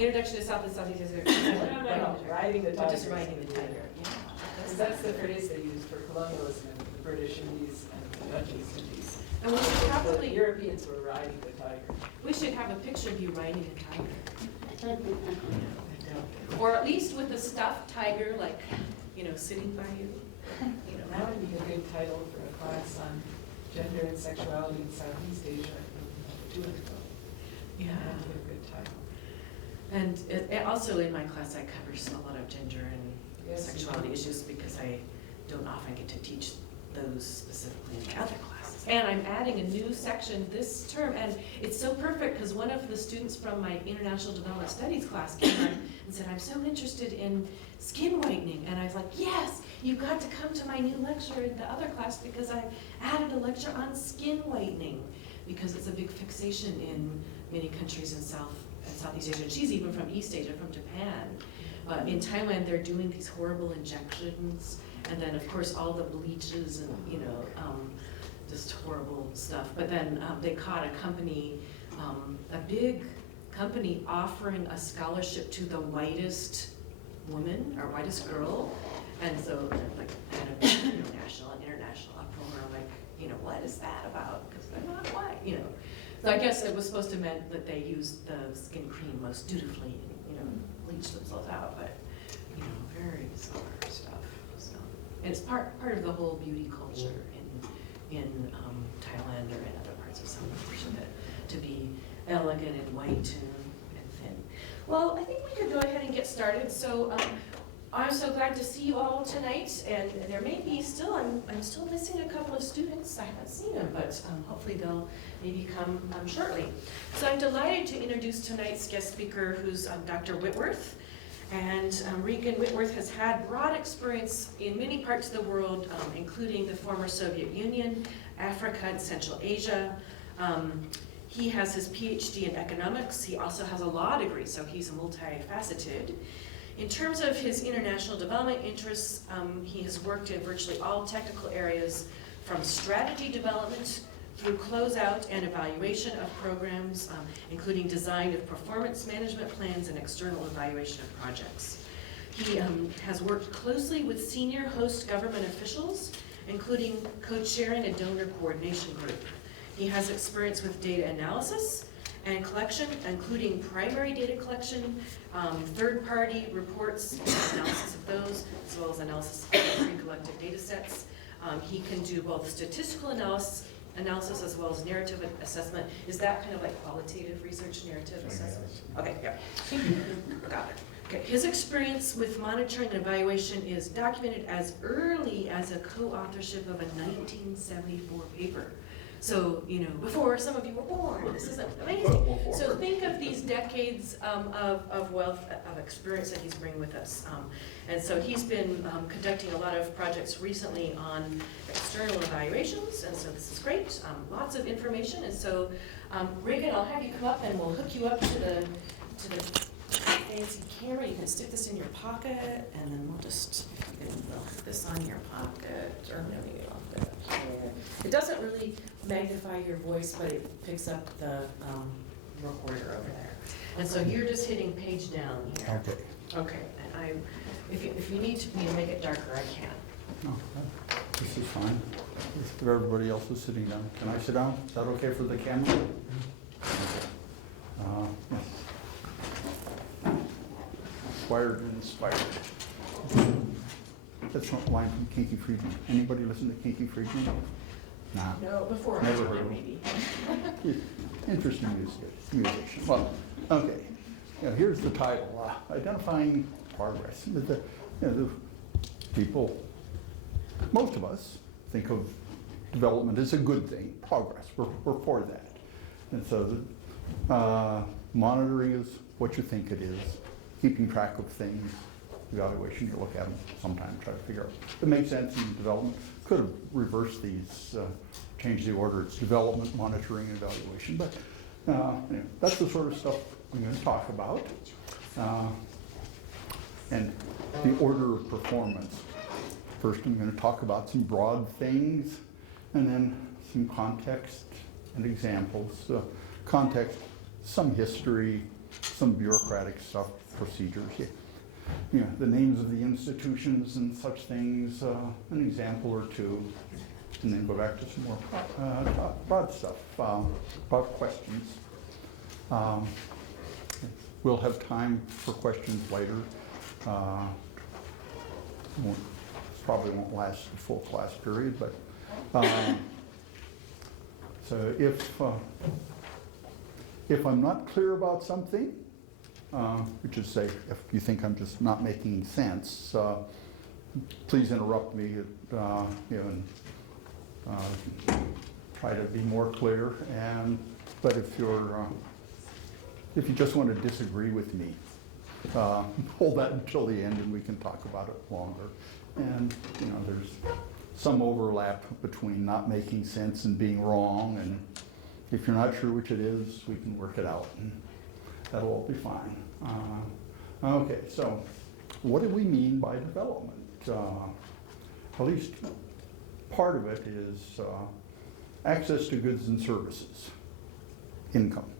Introduction to South and Southeast Asia. No, riding the tiger. Just riding the tiger, yeah. Because that's the phrase they used for colonialism in the British Indies and the Dutch East Indies. And we should The probably, Europeans were riding the tiger. we should have a picture of you riding a tiger. Or at least with a stuffed tiger, like, sitting by you. That would be a good title for a class on gender and sexuality in Southeast Asia. Do it. Yeah. That'd be a good title. And also in my class, I cover a lot of gender and Yes, you sexuality do. issues because I don't often get to teach those specifically in my other classes. And I'm adding a new section this term, and it's so perfect because one of the students from my International Development Studies class came on and said, I'm so interested in skin whitening. And I was like, yes, you've got to come to my new lecture in the other class because I've added a lecture on skin whitening because it's a big fixation in many countries in South and Southeast Asia. And she's even from East Asia, from Japan. But in Thailand, they're doing these horrible injections, and then of course all the bleaches and just horrible stuff. But then they caught a company, a big company offering a scholarship to the whitest woman or whitest girl, and so like kind of national and international uproar, like what is that about? Because they're not white, So I guess it was supposed to mean that they used the skin cream most dutifully, and bleached themselves out, but very bizarre stuff. So, and it's part of the whole beauty culture in Thailand or in other parts of Southeast Asia to be elegant and white and thin. Well, I think we could go ahead and get started. So I'm so glad to see you all tonight, and there may be still, I'm still missing a couple of students. I haven't seen them, but hopefully they'll maybe come shortly. So I'm delighted to introduce tonight's guest speaker, who's Dr. Whitworth. And Regan Whitworth has had broad experience in many parts of the world, including the former Soviet Union, Africa, and Central Asia. He has his PhD in economics. He also has a law degree, so he's multifaceted. In terms of his international development interests, he has worked in virtually all technical areas, from strategy development through closeout and evaluation of programs, including design of performance management plans and external evaluation of projects. He has worked closely with senior host government officials, including co-chairing a donor coordination group. He has experience with data analysis and collection, including primary data collection, third-party reports, analysis of those, as well as analysis of pre-collected data sets. He can do both statistical analysis as well as narrative assessment. Is that kind of like qualitative research, narrative assessment? Okay, yeah. Got it. Okay. His experience with monitoring and evaluation is documented as early as a co-authorship of a 1974 paper. So, before some of you were born, this is amazing. So think of these decades of wealth of experience that he's bringing with us. And so he's been conducting a lot of projects recently on external evaluations, and so this is great. Lots of information, and so Regan, I'll have you come up and we'll hook you up to the fancy camera. You can stick this in your pocket, and then we'll just put this on your pocket, or maybe I'll put it up here. It doesn't really magnify your voice, but it picks up the recorder over there. And so you're just hitting page down here. Okay. Okay, and if you need me to make it darker, I can. No, this is fine. If everybody else is sitting down. Can I sit down? Is that okay for the camera? Yes. Wired and inspired. That's not line from Kinky Friedman. Anybody listen to Kinky Friedman? Nah. No, before Never I heard of maybe. Interesting musician. Well, okay. Here's the title, Identifying Progress. The people, most of us, think of development as a good thing, progress. We're for that. And so monitoring is what you think it is. Keeping track of things, evaluation, you look at them sometimes, try to figure out if it makes sense in development. Could have reversed these, changed the order. It's development, monitoring, and evaluation. But anyway, that's the sort of stuff I'm going to talk about. And the order of performance. First, I'm going to talk about some broad things, and then some context and examples. Context, some history, some bureaucratic stuff, procedures. You know, the names of the institutions and such things, an example or two, and then go back to some more broad stuff, broad questions. We'll have time for questions later. Probably won't last the full class period, but so if I'm not clear about something, which is say if you think I'm just not making sense, please interrupt me, and try to be more clear. But if you just want to disagree with me, hold that until the end, and we can talk about it longer. And there's some overlap between not making sense and being wrong, and if you're not sure which it is, we can work it out, and that'll all be fine. Okay, so what do we mean by development? At least part of it is access to goods and services, income,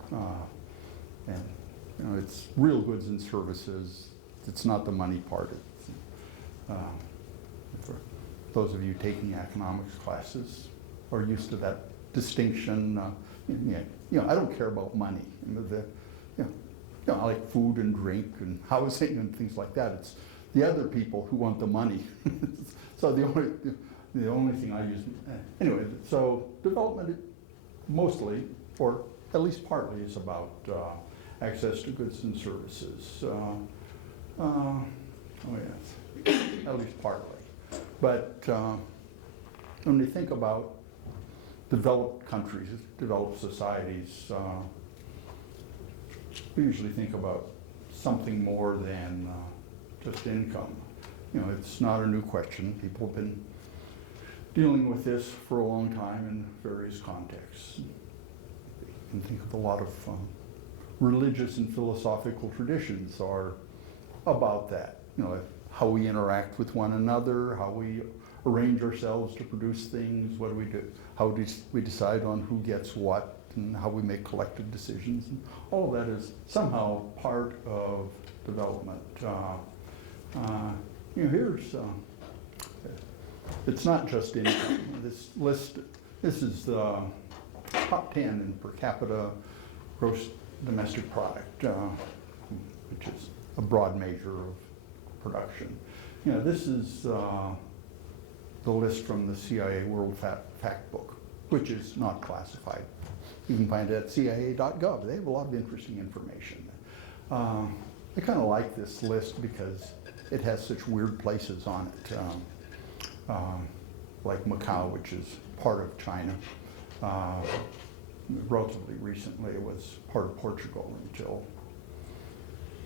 and it's real goods and services. It's not the money part. For those of you taking economics classes are used to that distinction. I don't care about money. I like food and drink and housing and things like that. It's the other people who want the money. So the only thing I use anyway. So development mostly, or at least partly, is about access to goods and services. Yes, at least partly. But when we think about developed countries, developed societies, we usually think about something more than just income. It's not a new question. People have been dealing with this for a long time in various contexts. You can think of a lot of religious and philosophical traditions are about that. How we interact with one another, how we arrange ourselves to produce things, what do we do, how do we decide on who gets what, and how we make collective decisions. And all of that is somehow part of development. Here's, it's not just income. This list, this is the top 10 in per capita gross domestic product, which is a broad measure of production. This is the list from the CIA World Fact Book, which is not classified. You can find it at cia.gov. They have a lot of interesting information. I kind of like this list because it has such weird places on it, like Macau, which is part of China. Relatively recently, it was part of Portugal until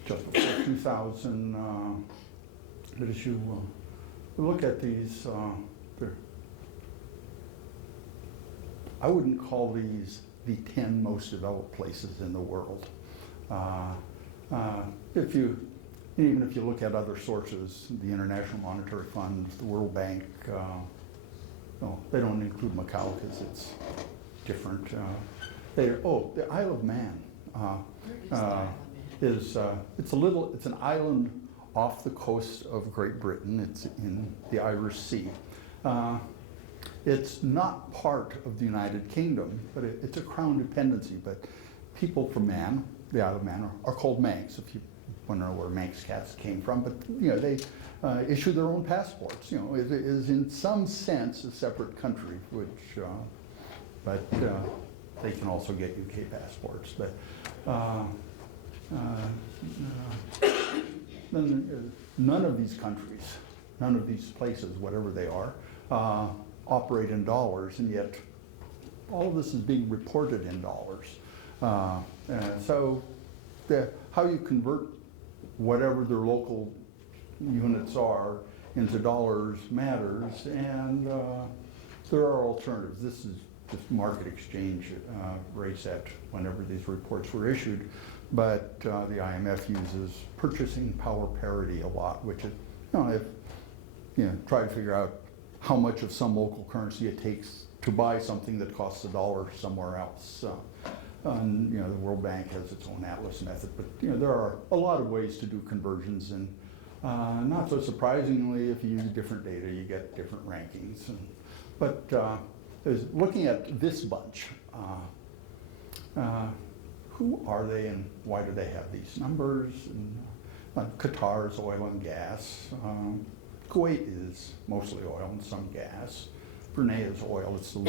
just before 2000. But as you look at these, I wouldn't call these the 10 most developed places in the world. Even if you look at other sources, the International Monetary Fund, the World Bank, they don't include Macau because it's different. The Isle of Man it's an island off the coast of Great Britain. It's in the Irish Sea. It's not part of the United Kingdom, but it's a crown dependency. But people from Man, the Isle of Man, are called Manx. If you want to know where Manx cats came from, but they issue their own passports. It is in some sense a separate country, but they can also get UK passports. But then none of these countries, none of these places, whatever they are, operate in dollars, and yet all of this is being reported in dollars. So how you convert whatever their local units are into dollars matters, and there are alternatives. This is just market exchange rates at whenever these reports were issued, but the IMF uses purchasing power parity a lot, which is, try to figure out how much of some local currency it takes to buy something that costs $1 somewhere else. And, the World Bank has its own Atlas method, but, there are a lot of ways to do conversions, and not so surprisingly, if you use different data, you get different rankings. But looking at this bunch, who are they and why do they have these numbers? And, Qatar is oil and gas. Kuwait is mostly oil and some gas. Brunei is oil. It's a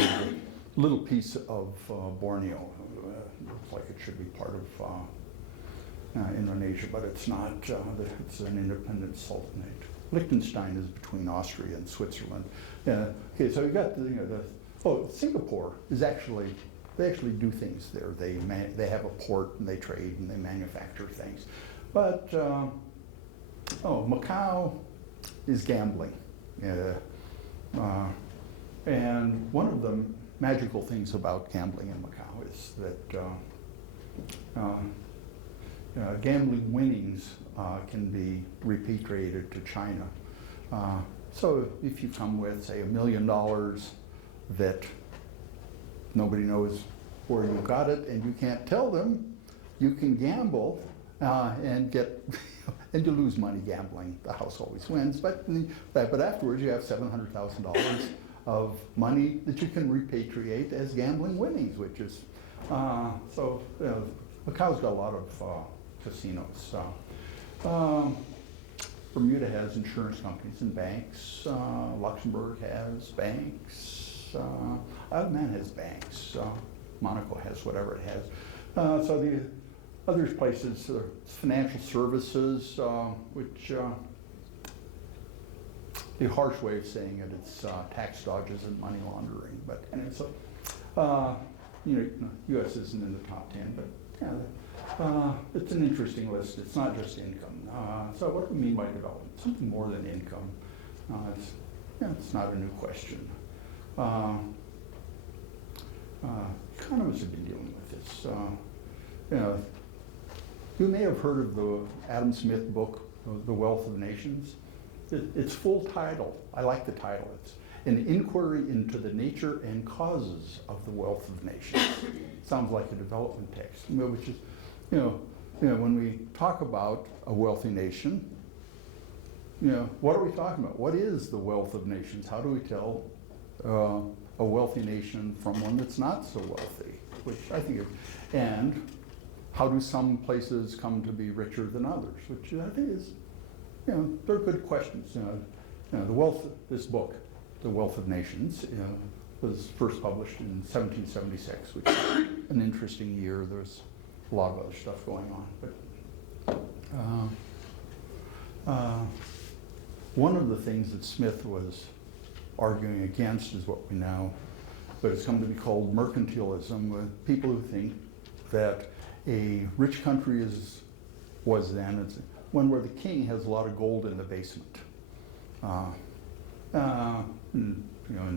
little piece of Borneo. Looks like it should be part of Indonesia, but it's not. It's an independent sultanate. Liechtenstein is between Austria and Switzerland. Okay, so you got Singapore is actually, they actually do things there. They have a port and they trade and they manufacture things. But Macau is gambling. And one of the magical things about gambling in Macau is that gambling winnings can be repatriated to China. So if you come with, say, $1 million that nobody knows where you got it and you can't tell them, you can gamble and get, and you lose money gambling. The house always wins, but afterwards you have $700,000 of money that you can repatriate as gambling winnings, which is, Macau's got a lot of casinos. Bermuda has insurance companies and banks. Luxembourg has banks. Isle of Man has banks. Monaco has whatever it has. So the other places, financial services, which the harsh way of saying it, it's tax dodges and money laundering. But anyway, so U.S. isn't in the top 10, but it's an interesting list. It's not just income. So what do we mean by development? Something more than income. It's not a new question. Economists have been dealing with this. You may have heard of the Adam Smith book, The Wealth of Nations. Its full title, I like the title, it's An Inquiry into the Nature and Causes of the Wealth of Nations. Sounds like a development text, which is, when we talk about a wealthy nation, what are we talking about? What is the wealth of nations? How do we tell a wealthy nation from one that's not so wealthy? Which I think and how do some places come to be richer than others? Which I think is, they're good questions. The wealth, this book, The Wealth of Nations, was first published in 1776, which is an interesting year. There's a lot of other stuff going on. But one of the things that Smith was arguing against is what we now, but it's come to be called mercantilism, with people who think that a rich country it's one where the king has a lot of gold in the basement. In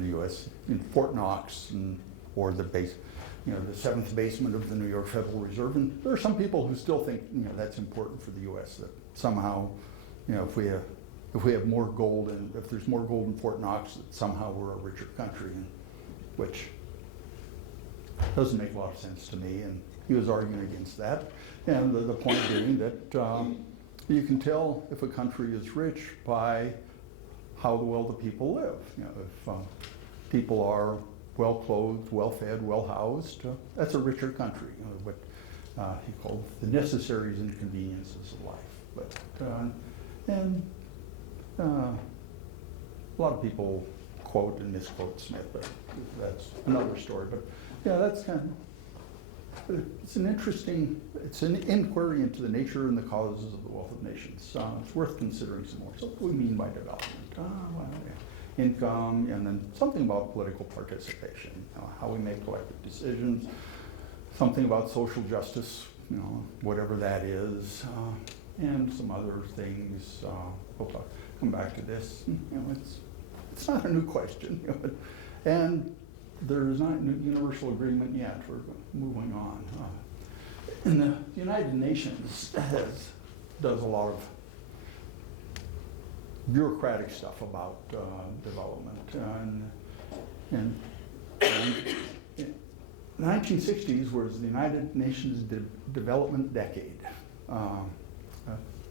the U.S., in Fort Knox, or the seventh basement of the New York Federal Reserve. And there are some people who still think that's important for the U.S. That somehow, if we have more gold and if there's more gold in Fort Knox, that somehow we're a richer country, which doesn't make a lot of sense to me. And he was arguing against that. And the point being that you can tell if a country is rich by how well the people live. If people are well clothed, well fed, well housed, that's a richer country. What he called the necessaries and conveniences of life. But a lot of people quote and misquote Smith, but that's another story. But that's kind of. It's an inquiry into the nature and the causes of the wealth of nations. It's worth considering some more. So what do we mean by development? Income, and then something about political participation, how we make collective decisions, something about social justice, whatever that is, and some other things. We'll come back to this. It's not a new question, and there is not universal agreement yet. We're moving on. And the United Nations does a lot of bureaucratic stuff about development, and the 1960s was the United Nations Development Decade.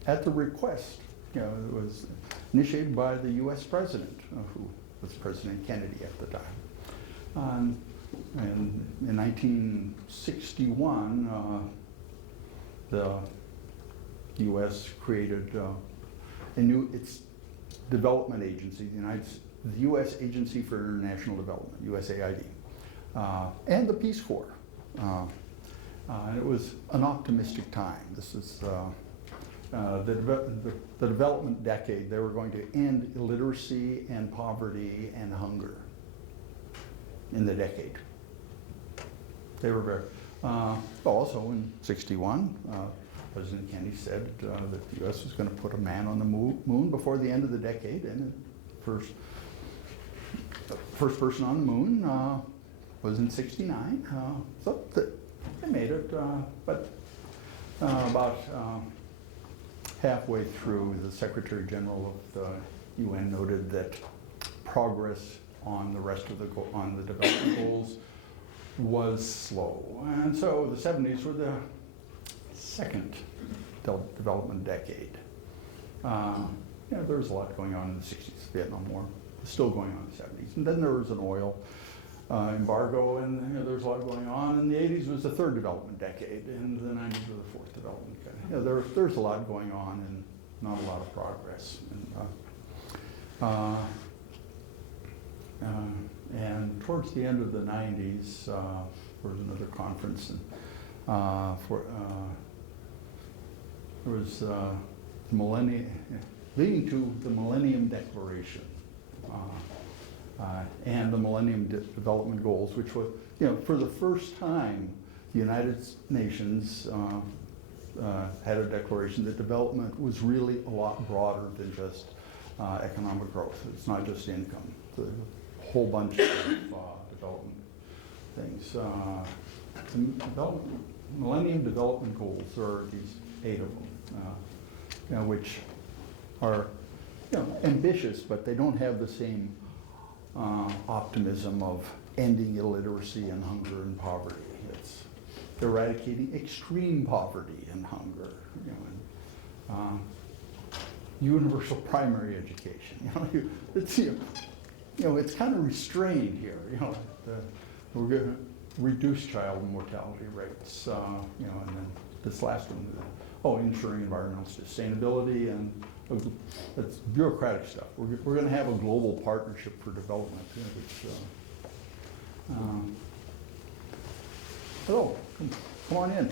At the request, it was initiated by the US President, who was President Kennedy at the time. And in 1961, the US created its development agency, the US Agency for International Development, USAID, and the Peace Corps. And it was an optimistic time. This is the development decade. They were going to end illiteracy and poverty and hunger in the decade. They were very, also in '61, President Kennedy said that the US was going to put a man on the moon before the end of the decade, and the first person on the moon was in '69. So they made it, but about halfway through, the Secretary General of the UN noted that progress on the rest of the development goals was slow. And so the '70s were the second development decade. There was a lot going on in the '60s, Vietnam War, still going on in the '70s. And then there was an oil embargo, and there was a lot going on. And the '80s was the third development decade, and the '90s were the fourth development decade. There's a lot going on and not a lot of progress. And towards the end of the '90s, there was another conference, and there was leading to the Millennium Declaration and the Millennium Development Goals, which was, for the first time, the United Nations had a declaration that development was really a lot broader than just economic growth. It's not just income. It's a whole bunch of development things. Millennium Development Goals, there are these 8 of them, which are ambitious, but they don't have the same optimism of ending illiteracy and hunger and poverty. It's eradicating extreme poverty and hunger, universal primary education. It's kind of restrained here. We're going to reduce child mortality rates, and then this last one, ensuring environmental sustainability, and that's bureaucratic stuff. We're going to have a global partnership for development, which. Hello, come on in.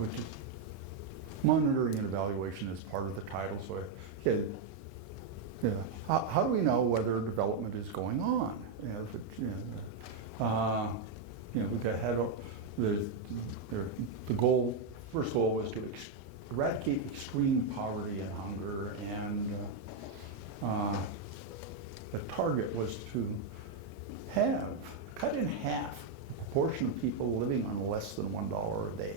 Which is monitoring and evaluation is part of the title. So, how do we know whether development is going on? The goal, first goal was to eradicate extreme poverty and hunger, and the target was to cut in half the proportion of people living on less than $1 a day.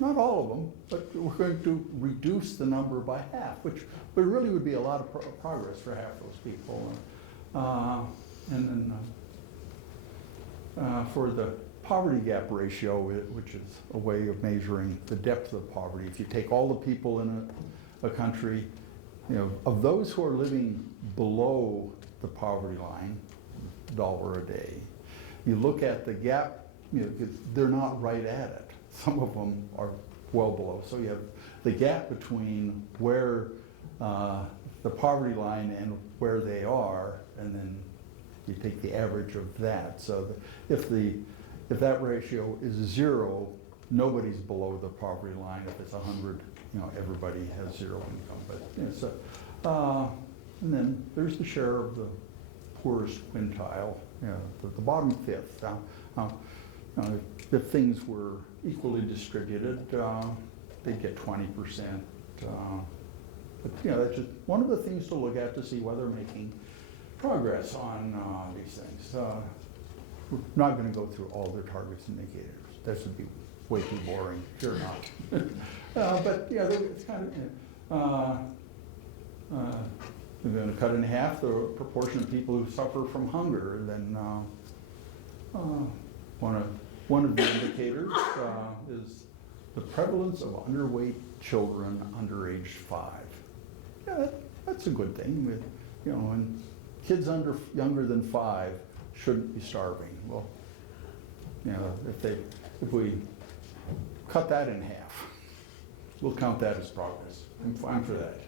Not all of them, but we're going to reduce the number by half, which really would be a lot of progress for half those people. And then for the poverty gap ratio, which is a way of measuring the depth of poverty, if you take all the people in a country, of those who are living below the poverty line, $1 a day, you look at the gap, they're not right at it. Some of them are well below. So you have the gap between where the poverty line and where they are, and then you take the average of that. So if that ratio is 0, nobody's below the poverty line. If it's 100, everybody has 0 income. But and then there's the share of the poorest quintile, the bottom fifth. If things were equally distributed, they'd get 20%. But that's just one of the things to look at to see whether we're making progress on these things. We're not going to go through all their targets and indicators. That would be way too boring, fear not. But yeah, it's kind of, we're gonna cut in half the proportion of people who suffer from hunger, and then, one of the indicators, is the prevalence of underweight children under age 5. Yeah, that's a good thing, you know, and kids younger than 5 shouldn't be starving. Well, you know, if we cut that in half, we'll count that as progress. I'm fine for that.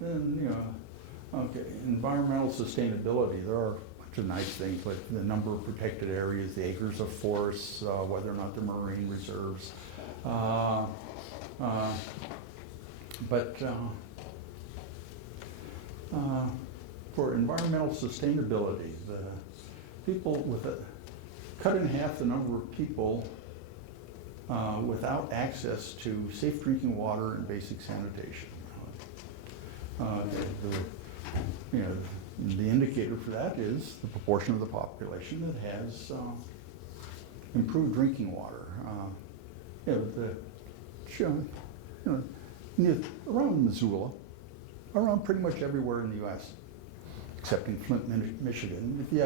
Then, you know, okay, environmental sustainability, there are a bunch of nice things, like the number of protected areas, the acres of forests, whether or not they're marine reserves. But for environmental sustainability, the people with cut in half the number of people without access to safe drinking water and basic sanitation. You know, the indicator for that is the proportion of the population that has improved drinking water. Around Missoula, around pretty much everywhere in the U.S., except in Flint, Michigan, the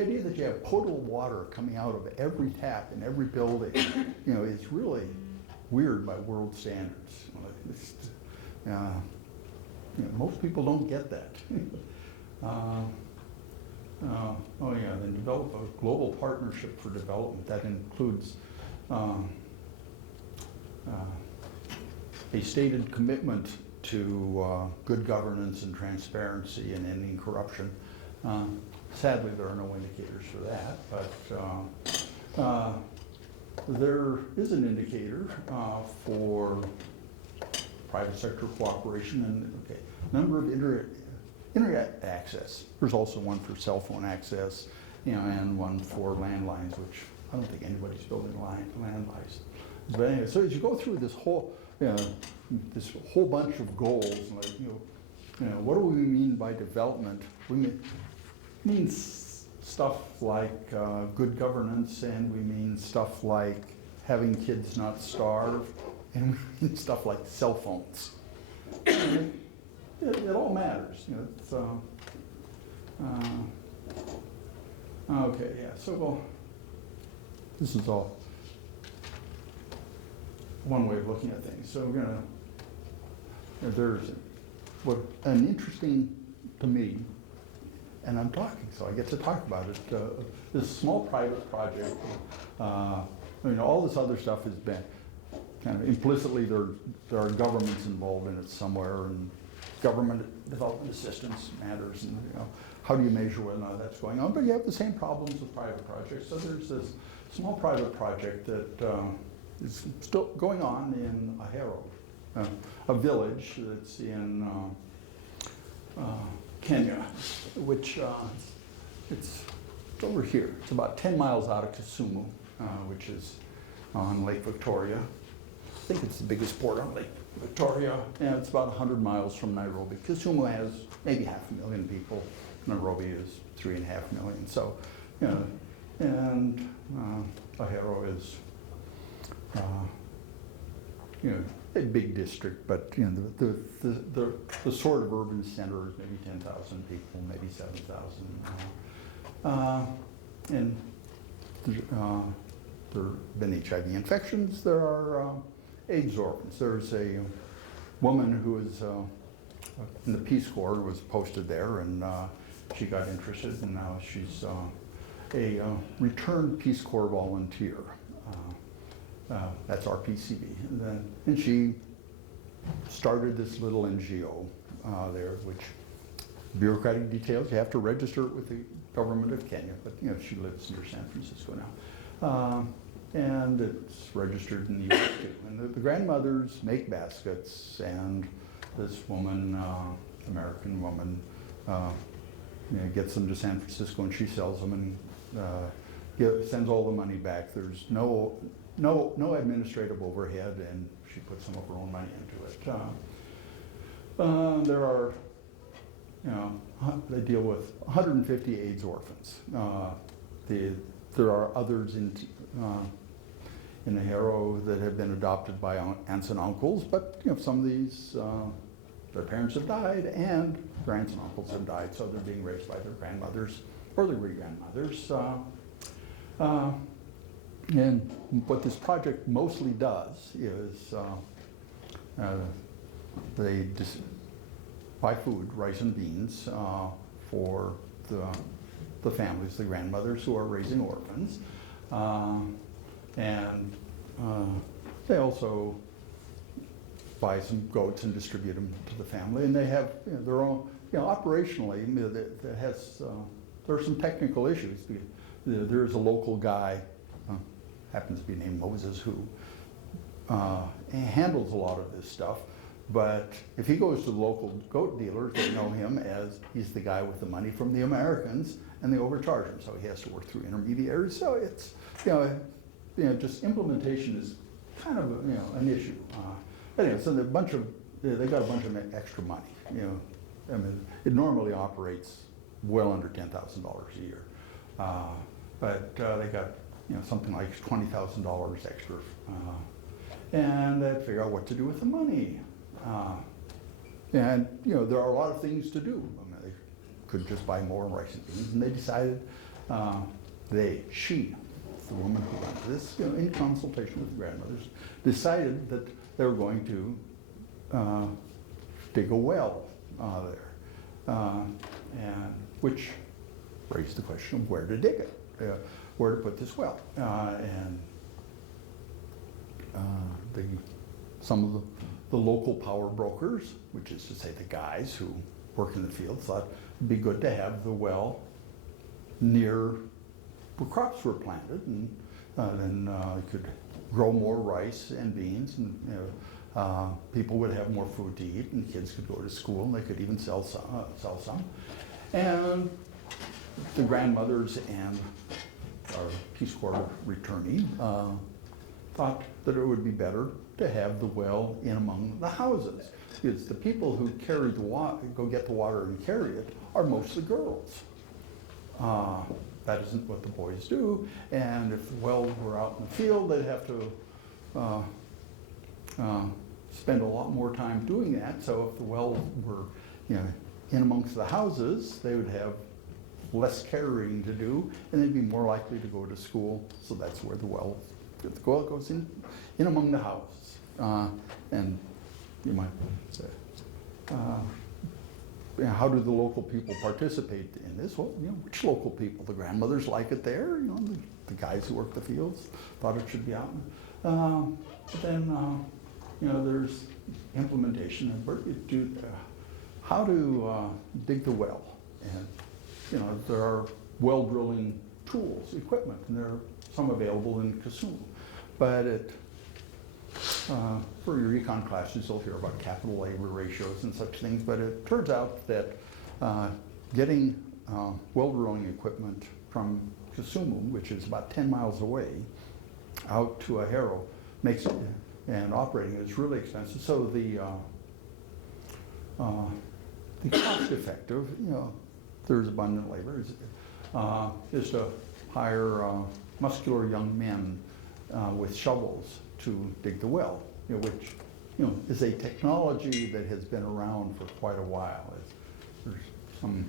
idea that you have potable water coming out of every tap in every building, you know, is really weird by world standards. You know, most people don't get that. Then develop a global partnership for development that includes a stated commitment to good governance and transparency and ending corruption. Sadly, there are no indicators for that, but there is an indicator for private sector cooperation and number of internet access. There's also one for cell phone access, you know, and one for landlines, which I don't think anybody's building landlines. But anyway, so as you go through this whole bunch of goals, like you know, what do we mean by development? We mean stuff like good governance, and we mean stuff like having kids not starve, and we mean stuff like cell phones. It all matters, you know. It's, okay, yeah. So well, this is all one way of looking at things. So we're gonna. There's what an interesting to me, and I'm talking, so I get to talk about it. This small private project. I mean, all this other stuff has been kind of implicitly there are governments involved in it somewhere, and government development assistance matters, and you know, how do you measure whether or not that's going on? But you have the same problems with private projects. So there's this small private project that is still going on in Ahero, a village that's in Kenya, which it's over here. It's about 10 miles out of Kisumu, which is on Lake Victoria. I think it's the biggest port on Lake Victoria, and it's about 100 miles from Nairobi. Kisumu has maybe 500,000 people. Nairobi is 3.5 million. So, you know, and Ahero is, you know, a big district, but you know, the sort of urban center is maybe 10,000 people, maybe 7,000. And there have been HIV infections. There are AIDS orphans. There's a woman who is in the Peace Corps, was posted there, and she got interested, and now she's a returned Peace Corps volunteer. That's RPCV. And she started this little NGO there, which bureaucratic details, you have to register it with the government of Kenya, but you know, she lives near San Francisco now. And it's registered in the US too. And the grandmothers make baskets, and this woman, American woman, you know, gets them to San Francisco, and she sells them and sends all the money back. There's no administrative overhead, and she puts some of her own money into it. There are, you know, they deal with 150 AIDS orphans. there are others in the Harrow that have been adopted by aunts and uncles, but some of these, their parents have died and their aunts and uncles have died, so they're being raised by their grandmothers or their great-grandmothers. And what this project mostly does is they buy food, rice and beans, for the families, the grandmothers who are raising orphans. And they also buy some goats and distribute them to the family. And they have their own, operationally, that has, there are some technical issues. There is a local guy, happens to be named Moses, who handles a lot of this stuff. But if he goes to the local goat dealers, they know him as he's the guy with the money from the Americans, and they overcharge him. So he has to work through intermediaries. So it's, just implementation is kind of an issue. Anyway, so they got a bunch of extra money. I mean, it normally operates well under $10,000 a year, but they got something like $20,000 extra, and they figure out what to do with the money. And there are a lot of things to do. I mean, they could just buy more rice and beans, and they decided, she, the woman who runs this, in consultation with the grandmothers, decided that they were going to dig a well there, and which raised the question of where to dig it, where to put this well, and some of the local power brokers, which is to say the guys who work in the field, thought it'd be good to have the well near where crops were planted, and then it could grow more rice and beans, and people would have more food to eat, and kids could go to school, and they could even sell some. And the grandmothers and our Peace Corps returnee thought that it would be better to have the well in among the houses. Because the people who carry the water, go get the water and carry it, are mostly girls. That isn't what the boys do, and if the wells were out in the field, they'd have to spend a lot more time doing that. So if the wells were, in amongst the houses, they would have less carrying to do, and they'd be more likely to go to school. So that's where the well goes in among the houses. And you might say, how do the local people participate in this? Well, which local people? The grandmothers like it there. The guys who work the fields thought it should be out. But then, there's implementation and how to dig the well. And there are well drilling tools, equipment, and there are some available in Kisumu. But for your econ classes, you'll hear about capital labor ratios and such things, but it turns out that getting well drilling equipment from Kisumu, which is about 10 miles away, out to Ahero, makes it, and operating is really expensive. So the cost effective, there's abundant labor, is to hire muscular young men with shovels to dig the well, which is a technology that has been around for quite a while. There's some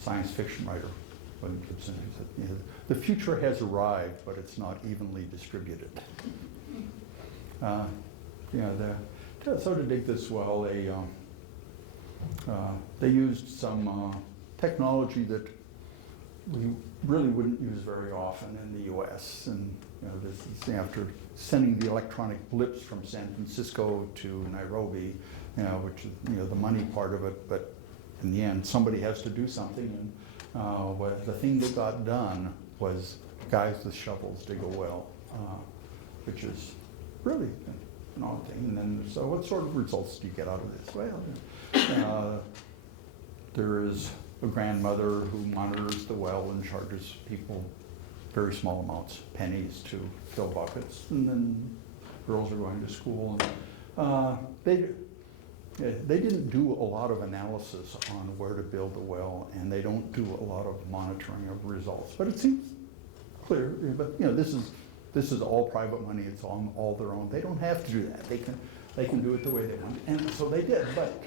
science fiction writer, William Gibson, who said, the future has arrived, but it's not evenly distributed. So to dig this well, they used some technology that we really wouldn't use very often in the U.S. And this is after sending the electronic blips from San Francisco to Nairobi, which is the money part of it. But in the end, somebody has to do something, and the thing that got done was guys with shovels dig a well, which is really an odd thing. And then, so what sort of results do you get out of this? Well, there is a grandmother who monitors the well and charges people very small amounts, pennies, to fill buckets, and then girls are going to school. And they didn't do a lot of analysis on where to build the well, and they don't do a lot of monitoring of results. But it seems clear, but, you know, this is all private money, it's on all their own. They don't have to do that. They can do it the way they want, and so they did. But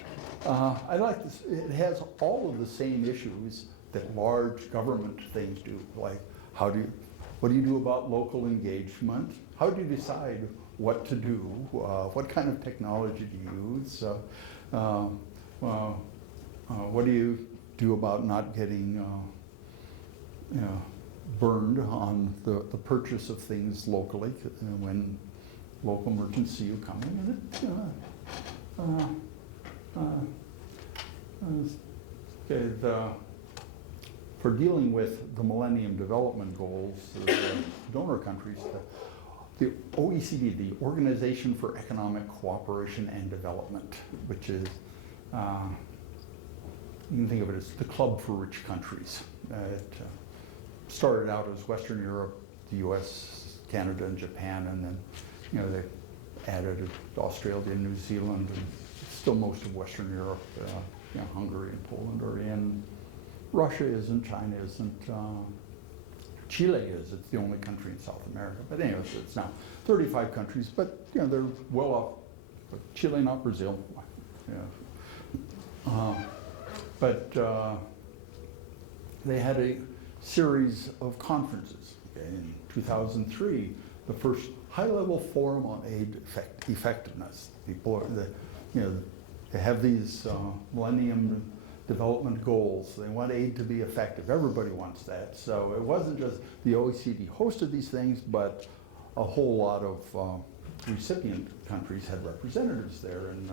I like this, it has all of the same issues that large government things do, like what do you do about local engagement? How do you decide what to do? What kind of technology do you use? What do you do about not getting you know, burned on the purchase of things locally when local merchants see you coming? For dealing with the Millennium Development Goals, the donor countries, the OECD, the Organization for Economic Cooperation and Development, which is, you can think of it as the club for rich countries. It started out as Western Europe, the US, Canada, and Japan, and then, you know, they added Australia and New Zealand, and still most of Western Europe, you know, Hungary and Poland are in. Russia isn't, China isn't, Chile is. It's the only country in South America. But anyways, it's now 35 countries, but, you know, they're well off. But Chile, not Brazil. Yeah. They had a series of conferences. Okay? In 2003, the first high-level forum on aid effectiveness. People are, you know, they have these Millennium Development Goals. They want aid to be effective. Everybody wants that. So it wasn't just the OECD hosted these things, but a whole lot of recipient countries had representatives there. And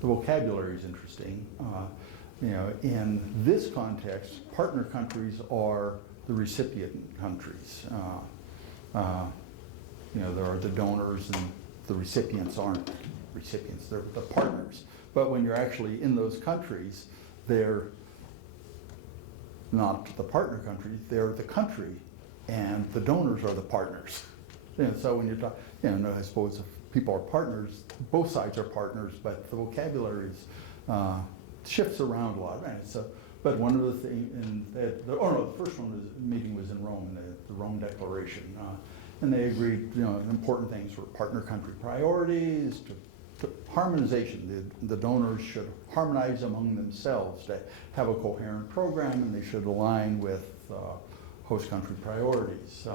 the vocabulary is interesting. You know, in this context, partner countries are the recipient countries. You know, there are the donors, and the recipients aren't recipients, they're the partners. But when you're actually in those countries, they're not the partner country, they're the country, and the donors are the partners. You know, so when you talk, you know, I suppose if people are partners, both sides are partners, but the vocabulary shifts around a lot. Right? So, but one of the things, the first meeting was in Rome, the Rome Declaration, and they agreed, you know, important things were partner country priorities, to harmonization. The donors should harmonize among themselves to have a coherent program, and they should align with host country priorities.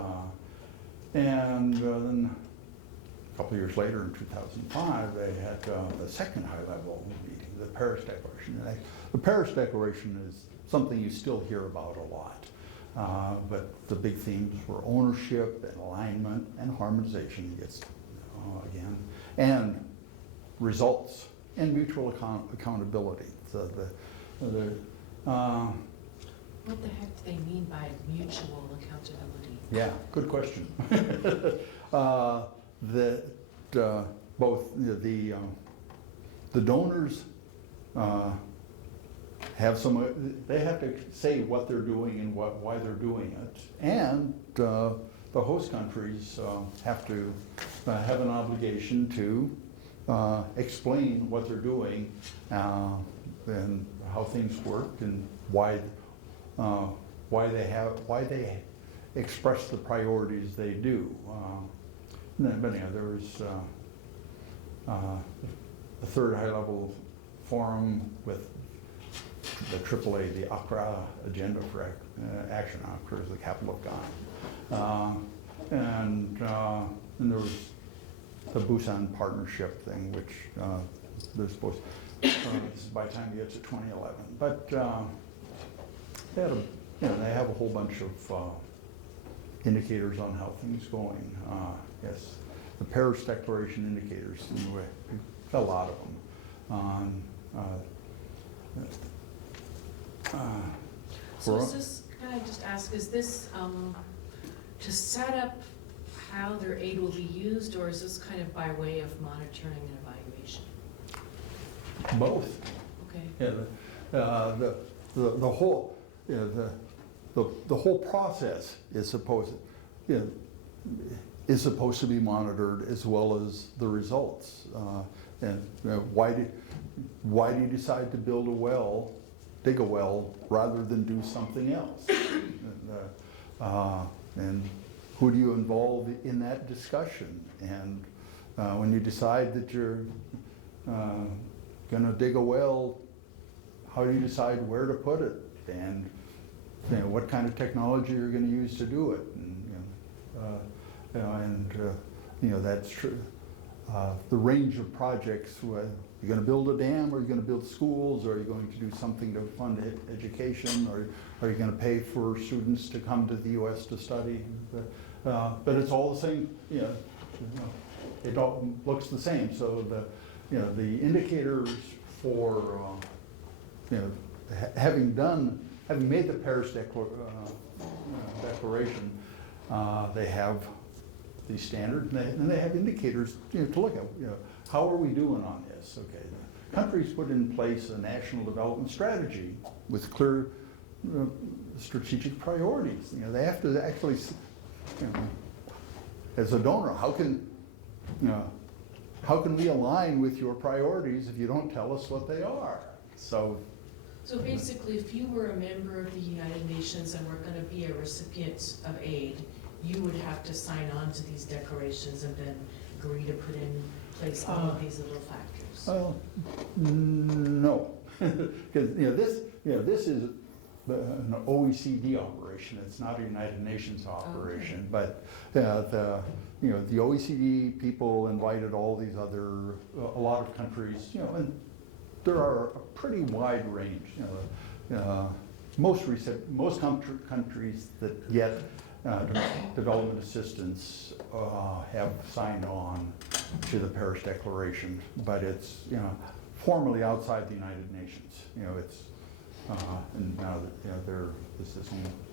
And then a couple of years later, in 2005, they had the second high-level meeting, the Paris Declaration. And the Paris Declaration is something you still hear about a lot. But the big themes were ownership and alignment and harmonization, again, and results and mutual accountability. So what the heck do they mean by mutual accountability? Yeah, good question. Both the donors they have to say what they're doing and why they're doing it, and the host countries have to have an obligation to explain what they're doing and how things work and why they express the priorities they do. But anyhow, there was a third high-level forum with the AAA, the Accra Agenda for Action. Accra is the capital of Ghana. And there was the Busan Partnership thing, which they're supposed this is by the time you get to 2011. But they have a whole bunch of indicators on how things are going. Yes, the Paris Declaration indicators, anyway, a lot of them. So is this, can I just ask, is this to set up how their aid will be used, or is this kind of by way of monitoring and evaluation? Both. Okay. Yeah, the whole the whole process is supposed to be monitored, as well as the results. And why do you decide to dig a well rather than do something else? And who do you involve in that discussion? And when you decide that you're gonna dig a well, how do you decide where to put it? And what kind of technology you're gonna use to do it? And that's true. The range of projects, you're gonna build a dam, or you're gonna build schools, or are you going to do something to fund education, or are you gonna pay for students to come to the US to study? But it's all the same, it all looks the same. So the indicators for, having made the Paris Declaration, they have these standards, and they have indicators to look at. How are we doing on this? Okay, the countries put in place a national development strategy with clear strategic priorities. They have to actually, as a donor, how can we align with your priorities if you don't tell us what they are? So basically, if you were a member of the United Nations and were gonna be a recipient of aid, you would have to sign on to these declarations and then agree to put in place all of these little factors. Well, no, because this is an OECD operation. It's not a United Nations operation. Okay. But the OECD people invited all these other a lot of countries. And there are a pretty wide range. Most countries that get development assistance have signed on to the Paris Declaration, but it's formally outside the United Nations. It's and now that there's this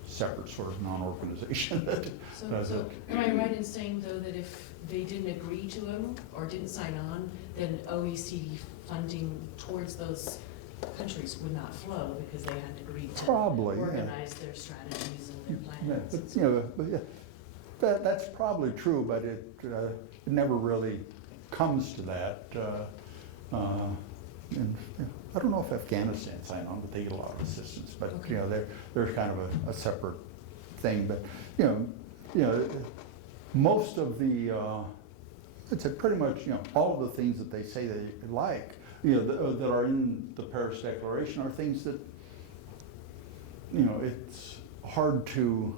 separate sort of non-organization that does So it. am I right in saying, though, that if they didn't agree to them or didn't sign on, then OECD funding towards those countries would not flow because they hadn't agreed to Probably, yeah. organize their strategies and their Yeah, plans? but that's probably true, but it never really comes to that. And I don't know if Afghanistan signed on, but they get a lot of assistance. But Okay. they're kind of a separate thing. But most of the it's pretty much all of the things that they say they like that are in the Paris Declaration are things that it's hard to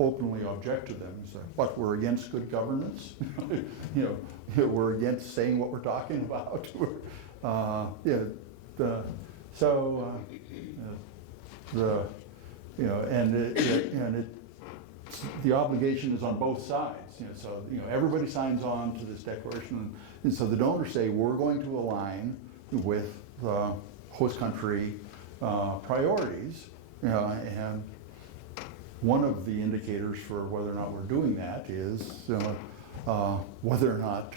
openly object to them. So, what, we're against good governance? We're against saying what we're talking about. The obligation is on both sides. So everybody signs on to this declaration, and so the donors say we're going to align with the host country priorities. And one of the indicators for whether or not we're doing that is whether or not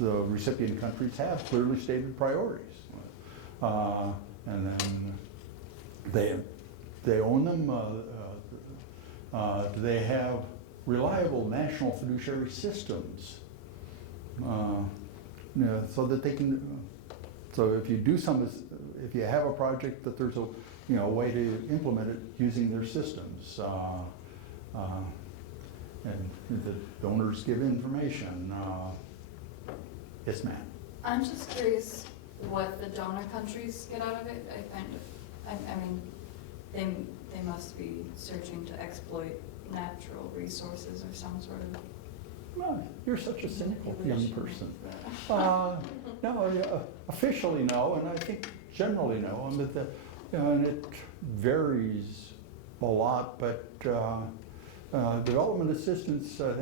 the recipient countries have clearly stated priorities. And then they own them. Do they have reliable national fiduciary systems? So that they can, so if if you have a project, that there's a way to implement it using their systems. And the donors give information. Yes, ma'am. I'm just curious what the donor countries get out of it. I mean, they must be searching to exploit natural resources or some sort of. Well, you're such a cynical young manipulation person. of the- No, officially no, and I think generally no, and it varies a lot, but development assistance, as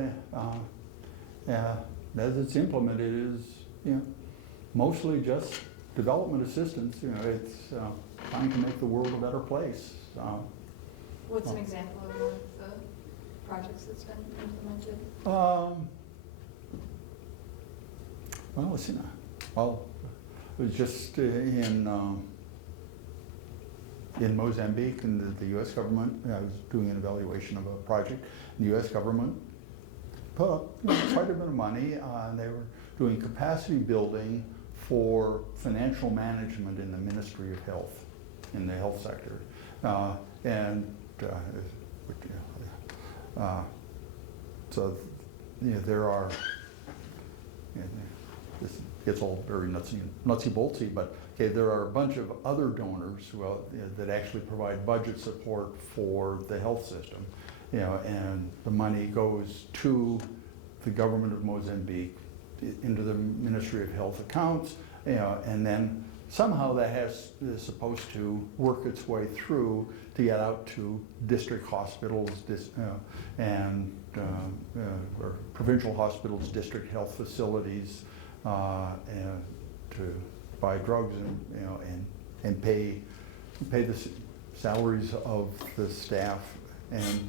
it's implemented, is mostly just development assistance. It's trying to make the world a better place. What's an example of one of the projects that's been implemented? Well, let's see now. Well, it was just in Mozambique, and the U.S. government. I was doing an evaluation of a project. The U.S. government put up quite a bit of money, and they were doing capacity building for financial management in the Ministry of Health, in the health sector, and So, there are, this gets all very nutsy boltsy, but okay, there are a bunch of other donors that actually provide budget support for the health system, and the money goes to the government of Mozambique, into the Ministry of Health accounts, and then somehow that is supposed to work its way through to get out to district hospitals or provincial hospitals, district health facilities, and to buy drugs and pay the salaries of the staff. And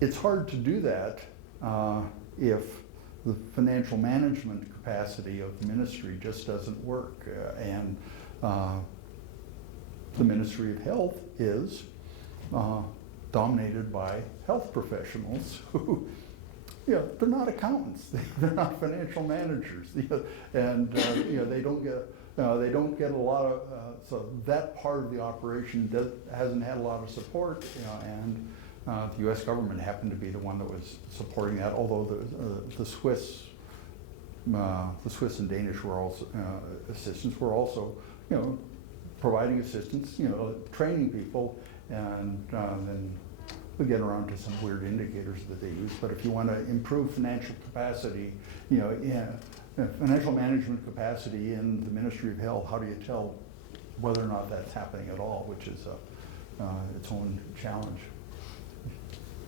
it's hard to do that if the financial management capacity of the ministry just doesn't work. And the Ministry of Health is dominated by health professionals who, they're not accountants, they're not financial managers, and they don't get a lot of. So that part of the operation hasn't had a lot of support, and the U.S. government happened to be the one that was supporting that. Although the Swiss and Danish were also assistants were also providing assistance, training people, and then we'll get around to some weird indicators that they use. But if you want to improve financial capacity, financial management capacity in the Ministry of Health, how do you tell whether or not that's happening at all, which is its own challenge.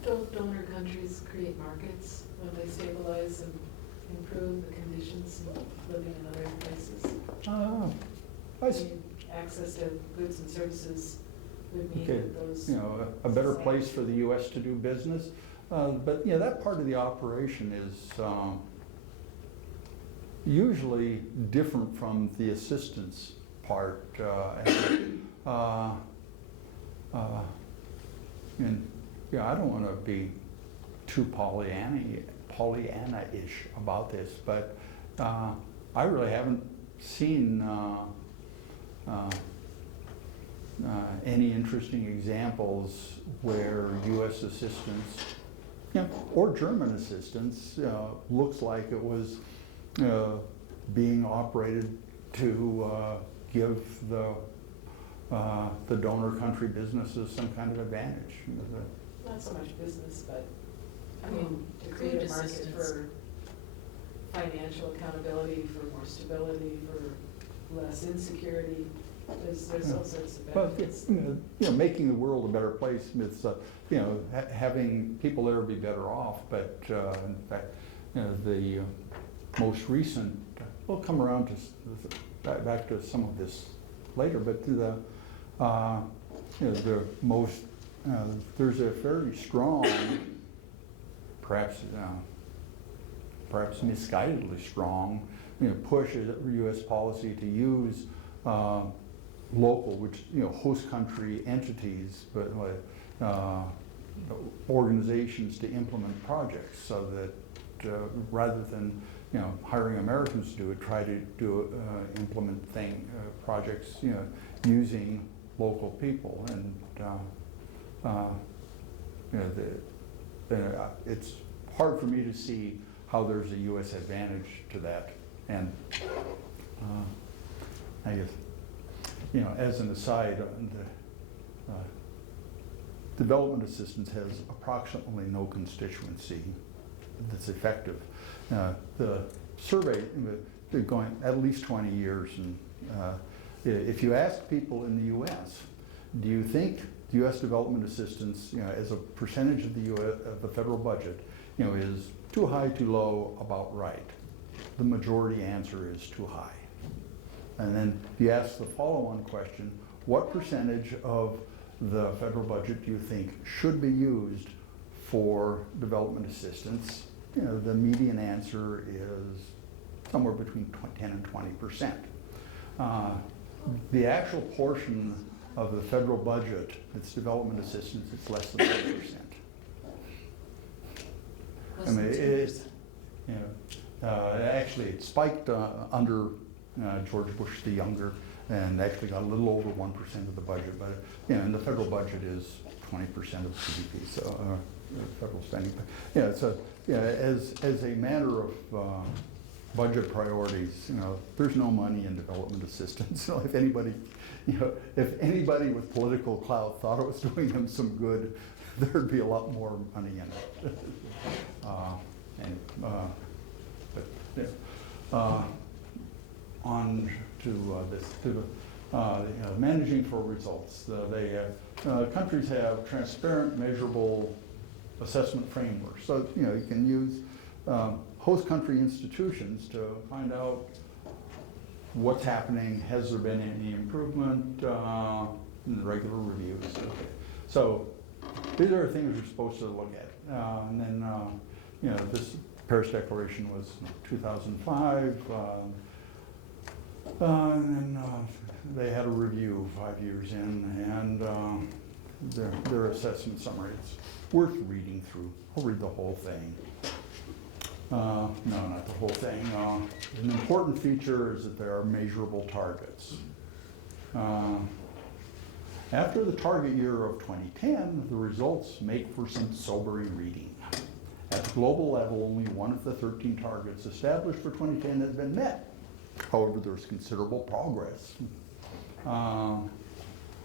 Don't donor countries create markets when they stabilize and improve the conditions of living in other places? I mean, access to goods and services would mean that those. A better place for the U.S. to do business. But that part of the operation is usually different from the assistance part. I don't want to be too Pollyanna-ish about this, but I really haven't seen any interesting examples where U.S. assistance, or German assistance, looks like it was being operated to give the donor country businesses some kind of advantage. Not so much business, but, I mean, to create a market assistance. for financial accountability, for more stability, for less insecurity. There's all sorts of Well, benefits. making the world a better place. It's having people there be better off. But in fact, the most recent. We'll come around to back to some of this later. But the most there's a fairly strong, perhaps misguidedly strong, push of U.S. policy to use local, which host country entities, but organizations to implement projects, so that rather than hiring Americans to do it, try to implement projects using local people, and it's hard for me to see how there's a U.S. advantage to that. And I guess, as an aside, development assistance has approximately no constituency that's effective. The survey, they're going at least 20 years, and if you ask people in the U.S., do you think U.S. development assistance, as a percentage of the federal budget, is too high, too low, about right? The majority answer is too high. And then if you ask the follow-on question, what percentage of the federal budget do you think should be used for development assistance? The median answer is somewhere between 10 and 20%. The actual portion of the federal budget that's development assistance, it's less than 1%. Actually, it spiked under George Bush the Younger, and actually got a little over 1% of the budget, but, and the federal budget is 20% of GDP, so, federal spending. But, so, as a matter of, budget priorities, there's no money in development assistance. So if anybody, if anybody with political clout thought it was doing them some good, there'd be a lot more money in it. On to managing for results. Countries have transparent, measurable assessment frameworks. So, you can use host country institutions to find out what's happening, has there been any improvement, in the regular reviews. Okay. So these are things we're supposed to look at. And then, this Paris Declaration was 2005. And then they had a review 5 years in, and their assessment summary. It's worth reading through. I'll read the whole thing. No, not the whole thing. An important feature is that there are measurable targets. After the target year of 2010, the results make for some sobering reading. At the global level, only one of the 13 targets established for 2010 has been met. However, there's considerable progress. And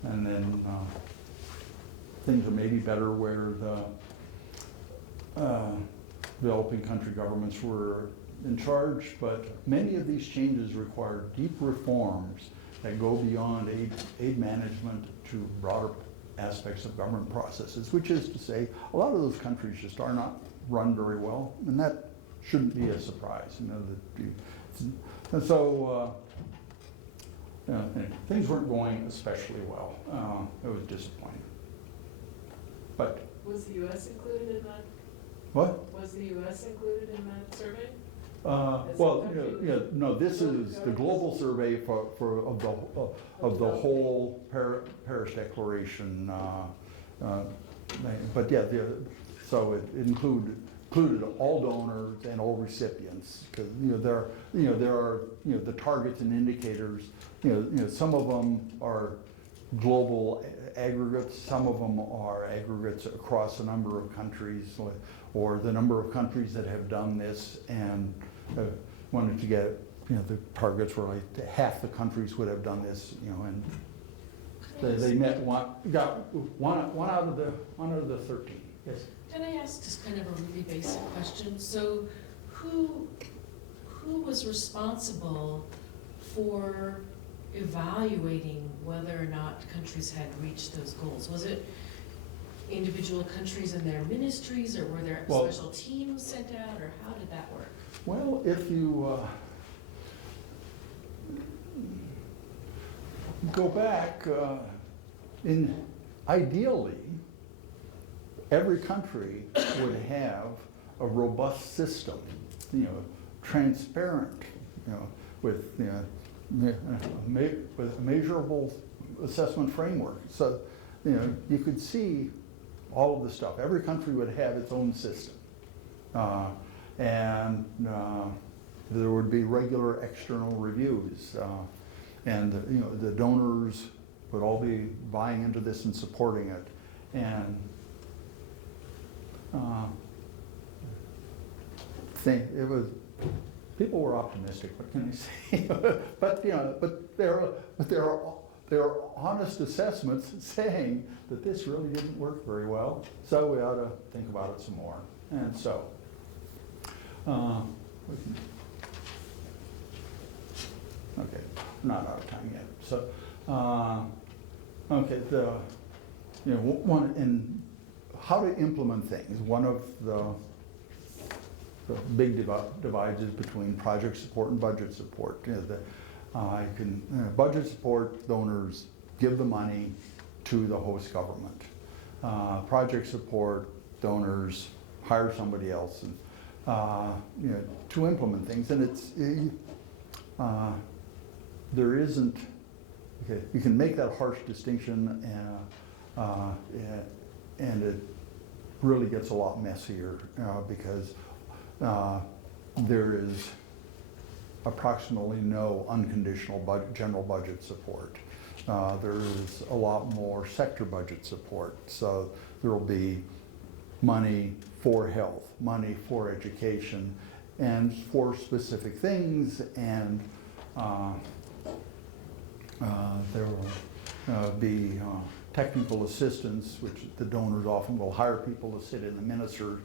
then things are maybe better where the developing country governments were in charge, but many of these changes require deep reforms that go beyond aid management to broader aspects of government processes, which is to say, a lot of those countries just are not run very well, and that shouldn't be a surprise. And so, things weren't going especially well. It was disappointing. But Was the US included in that? what? Was the US included in that survey? Well, no, this is the global survey of the whole Paris Declaration. But yeah, so it included all donors and all recipients, because there are the targets and indicators. Some of them are global aggregates, some of them are aggregates across a number of countries, or the number of countries that have done this, and wanted to get the targets were like half the countries would have done this, and they met got one out of the 13. Yes. Can I ask just kind of a really basic question? So who was responsible for evaluating whether or not countries had reached those goals? Was it individual countries and their ministries, or were there special teams sent out, or how did that work? Well, if you go back, ideally, every country would have a robust system, transparent, with with a measurable assessment framework. So, you could see all of the stuff. Every country would have its own system. And there would be regular external reviews. And, the donors would all be buying into this and supporting it. And people were optimistic, what can I say? but there are honest assessments saying that this really didn't work very well, so we ought to think about it some more. And so, okay, not out of time yet. So, okay, one in how to implement things. One of the big divides is between project support and budget support. Budget support, donors give the money to the host government. Project support, donors hire somebody else and to implement things. And it's there isn't. Okay, you can make that harsh distinction, and it really gets a lot messier because there is approximately no unconditional general budget support. There is a lot more sector budget support. So there will be money for health, money for education, and for specific things, and there will be technical assistance, which the donors often will hire people to sit in the ministry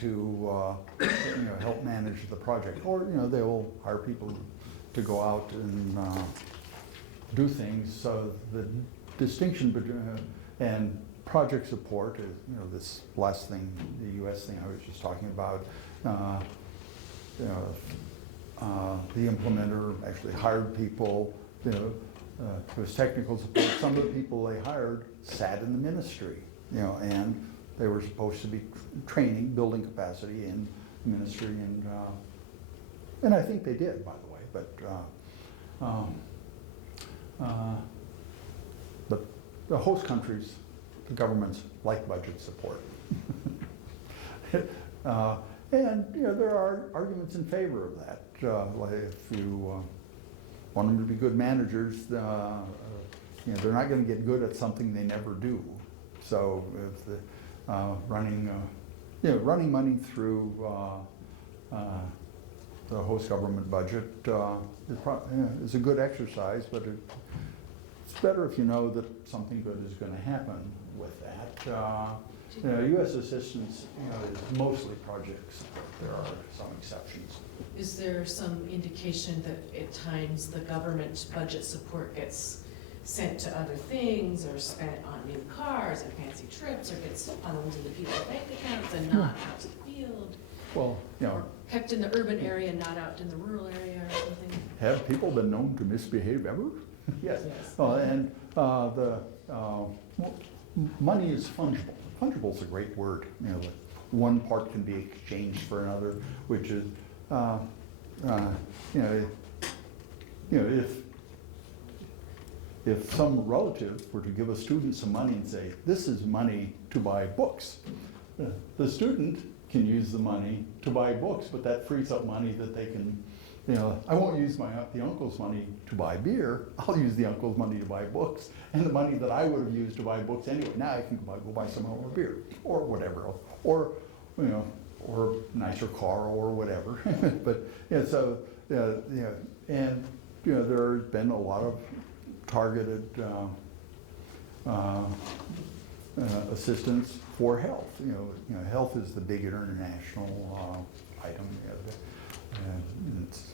to help manage the project, or they will hire people to go out and do things. So the distinction between and project support is this last thing, the U.S. thing I was just talking about. The implementer actually hired people. It was technical support. Some of the people they hired sat in the ministry, and they were supposed to be training, building capacity in the ministry, and I think they did, by the way. But the host countries, the governments like budget support, and there are arguments in favor of that. Like if you want them to be good managers, they're not going to get good at something they never do. So if the running money through the host government budget is a good exercise, but it's better if you know that something good is going to happen with that. U.S. assistance is mostly projects. There are some exceptions. Is there some indication that at times the government budget support gets sent to other things, or spent on new cars and fancy trips, or gets funneled into people's bank accounts and not out to the field? Well, Or kept in the urban area, not out in the rural area or something? have people been known to misbehave ever? Yes. Yes. And the money is fungible. Fungible is a great word. Like one part can be exchanged for another, which is, if some relative were to give a student some money and say, "This is money to buy books," the student can use the money to buy books, but that frees up money that they can. I won't use the uncle's money to buy beer. I'll use the uncle's money to buy books, and the money that I would have used to buy books anyway. Now I can go buy some more beer or whatever else, or or nicer car or whatever. But so and there's been a lot of targeted assistance for health. Health is the big international item. And it's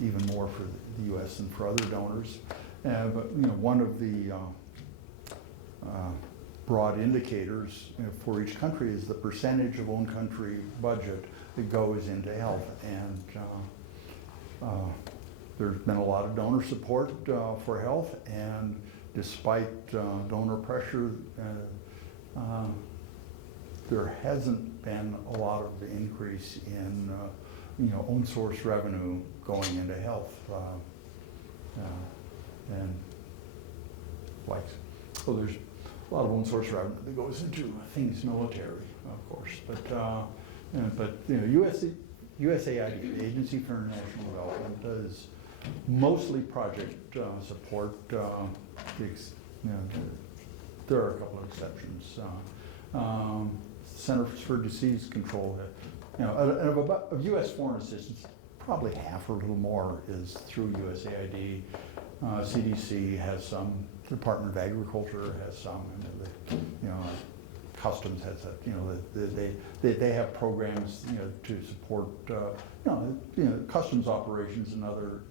even more for the U.S. than for other donors. But one of the broad indicators for each country is the percentage of own country budget that goes into health. And there's been a lot of donor support for health, and despite donor pressure, there hasn't been a lot of increase in own source revenue going into health. And so there's a lot of own source revenue that goes into things military, of course. But USAID, the Agency for International Development, does mostly project support. There are a couple of exceptions. Center for Disease Control. Of U.S. foreign assistance, probably half or a little more is through USAID. CDC has some. Department of Agriculture has some. Customs has that. They have programs to support customs operations in other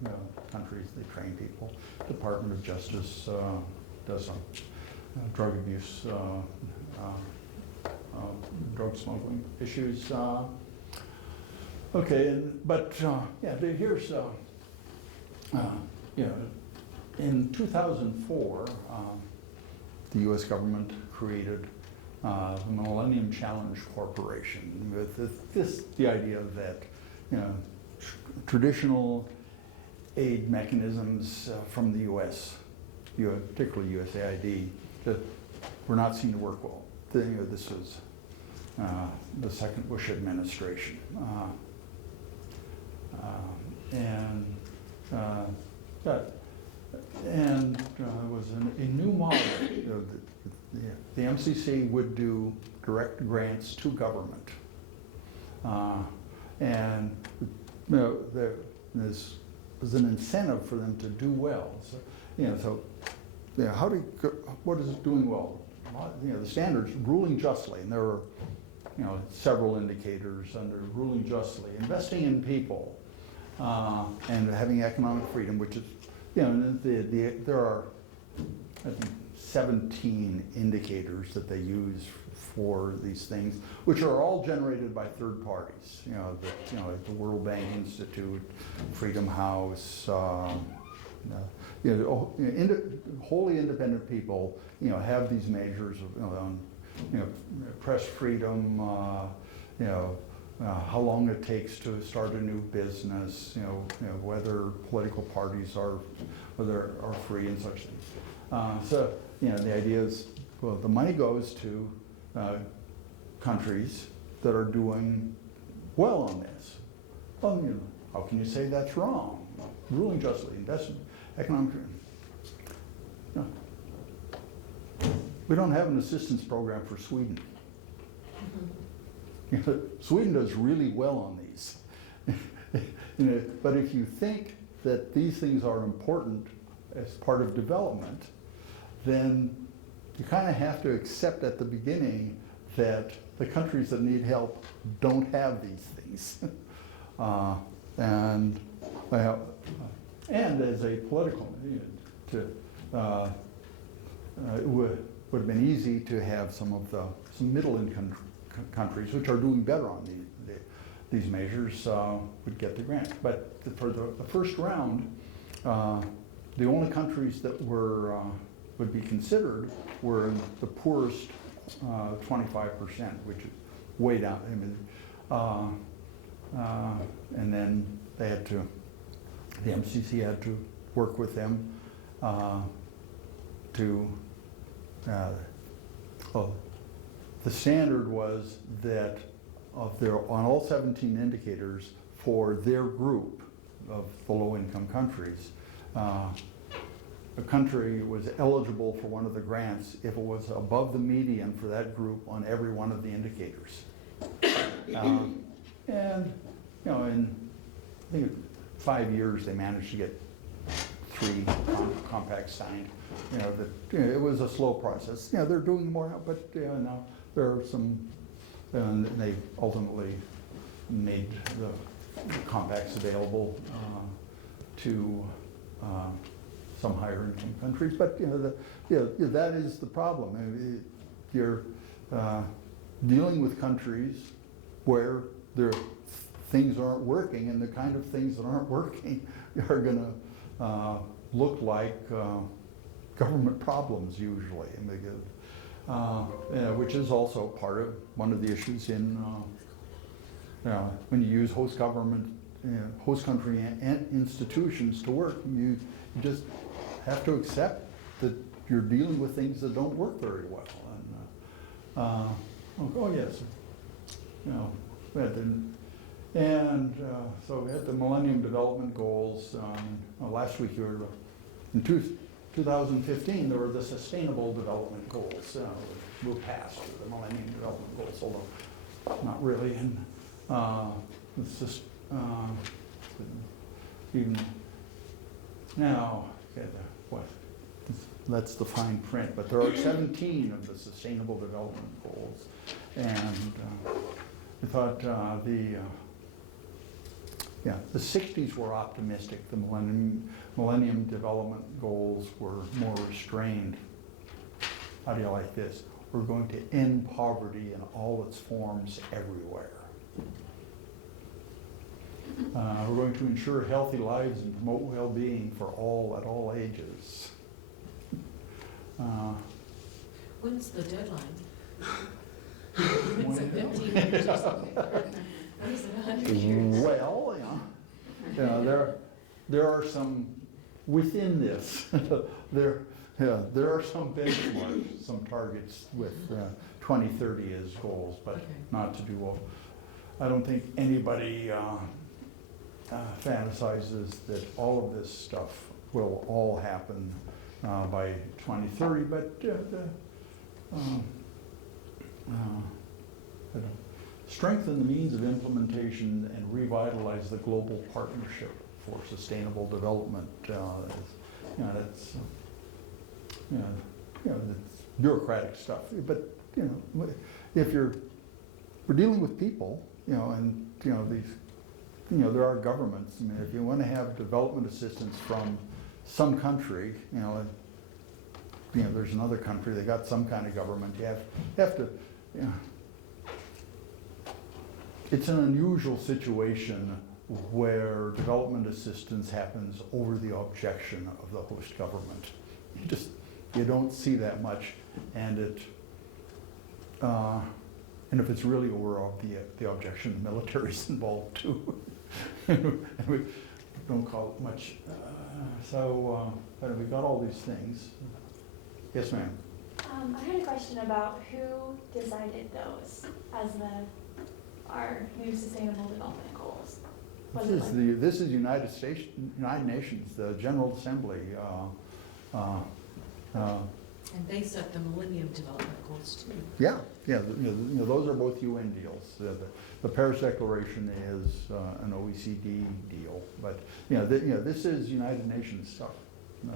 countries. They train people. Department of Justice does some drug abuse, drug smuggling issues. Okay, but here's in 2004, the U.S. government created the Millennium Challenge Corporation with the idea that traditional aid mechanisms from the U.S., particularly USAID, that were not seen to work well. This was the second Bush administration. and it was a new model. You know, the MCC would do direct grants to government. And you know, there was an incentive for them to do well. So, you know, what is doing well? You know, the standards, ruling justly, and there are, you know, several indicators under ruling justly, investing in people, and having economic freedom, which is, you know, there are, I think, 17 indicators that they use for these things, which are all generated by third parties. You know, like the World Bank Institute, Freedom House, wholly independent people, you know, have these measures of, press freedom, how long it takes to start a new business, whether political parties are free and such things. So, you know, the idea is, well, the money goes to countries that are doing well on this. Well, you know, how can you say that's wrong? Ruling justly, investment, economic. No. We don't have an assistance program for Sweden. You know, Sweden does really well on these. You know, but if you think that these things are important as part of development, then you kind of have to accept at the beginning that the countries that need help don't have these things. And as a political, it would have been easy to have some middle-income countries, which are doing better on these measures, would get the grant. But for the first round, the only countries that would be considered were the poorest 25%, which is way down. I mean, and then the MCC had to work with them the standard was that on all 17 indicators for their group of the low-income countries, a country was eligible for one of the grants if it was above the median for that group on every one of the indicators. And, you know, in I think 5 years they managed to get 3 compacts signed. You know, it was a slow process. You know, they're doing more now, but now there are some, and they ultimately made the compacts available to some higher income countries. But that is the problem. I mean, you're dealing with countries where things aren't working, and the kind of things that aren't working are going to look like government problems usually, and which is also part of one of the issues in when you use host government, host country institutions to work. You just have to accept that you're dealing with things that don't work very well. And oh yes, you know, so we had the Millennium Development Goals. Last week in 2015 there were the Sustainable Development Goals. We'll pass the Millennium Development Goals, although not really. And it's just even now. That's the fine print, but there are 17 of the Sustainable Development Goals, and we thought the 60s were optimistic. The Millennium Development Goals were more restrained. How do you like this? We're going to end poverty in all its forms everywhere. We're going to ensure healthy lives and promote well-being for all at all ages. When's the deadline? It's like 15 years or something. What is it, 100 years? Well, there are some within this. there are some benchmarks, some targets with 2030 as goals, but Okay. not to do all. I don't think anybody fantasizes that all of this stuff will all happen by 2030, but strengthen the means of implementation and revitalize the global partnership for sustainable development. That's it's bureaucratic stuff. But if we're dealing with people, and these, there are governments. I mean, if you want to have development assistance from some country, there's another country, they got some kind of government. You have to, it's an unusual situation where development assistance happens over the objection of the host government. You don't see that much, and if it's really over the objection, the military's involved too. And we don't call it much. But we got all these things. Yes, ma'am. I had a question about who decided those as our new sustainable development goals. Was it like- This is United Nations, the General Assembly. And they set the Millennium Development Goals too. Yeah, those are both UN deals. The Paris Declaration is an OECD deal, but this is United Nations stuff. And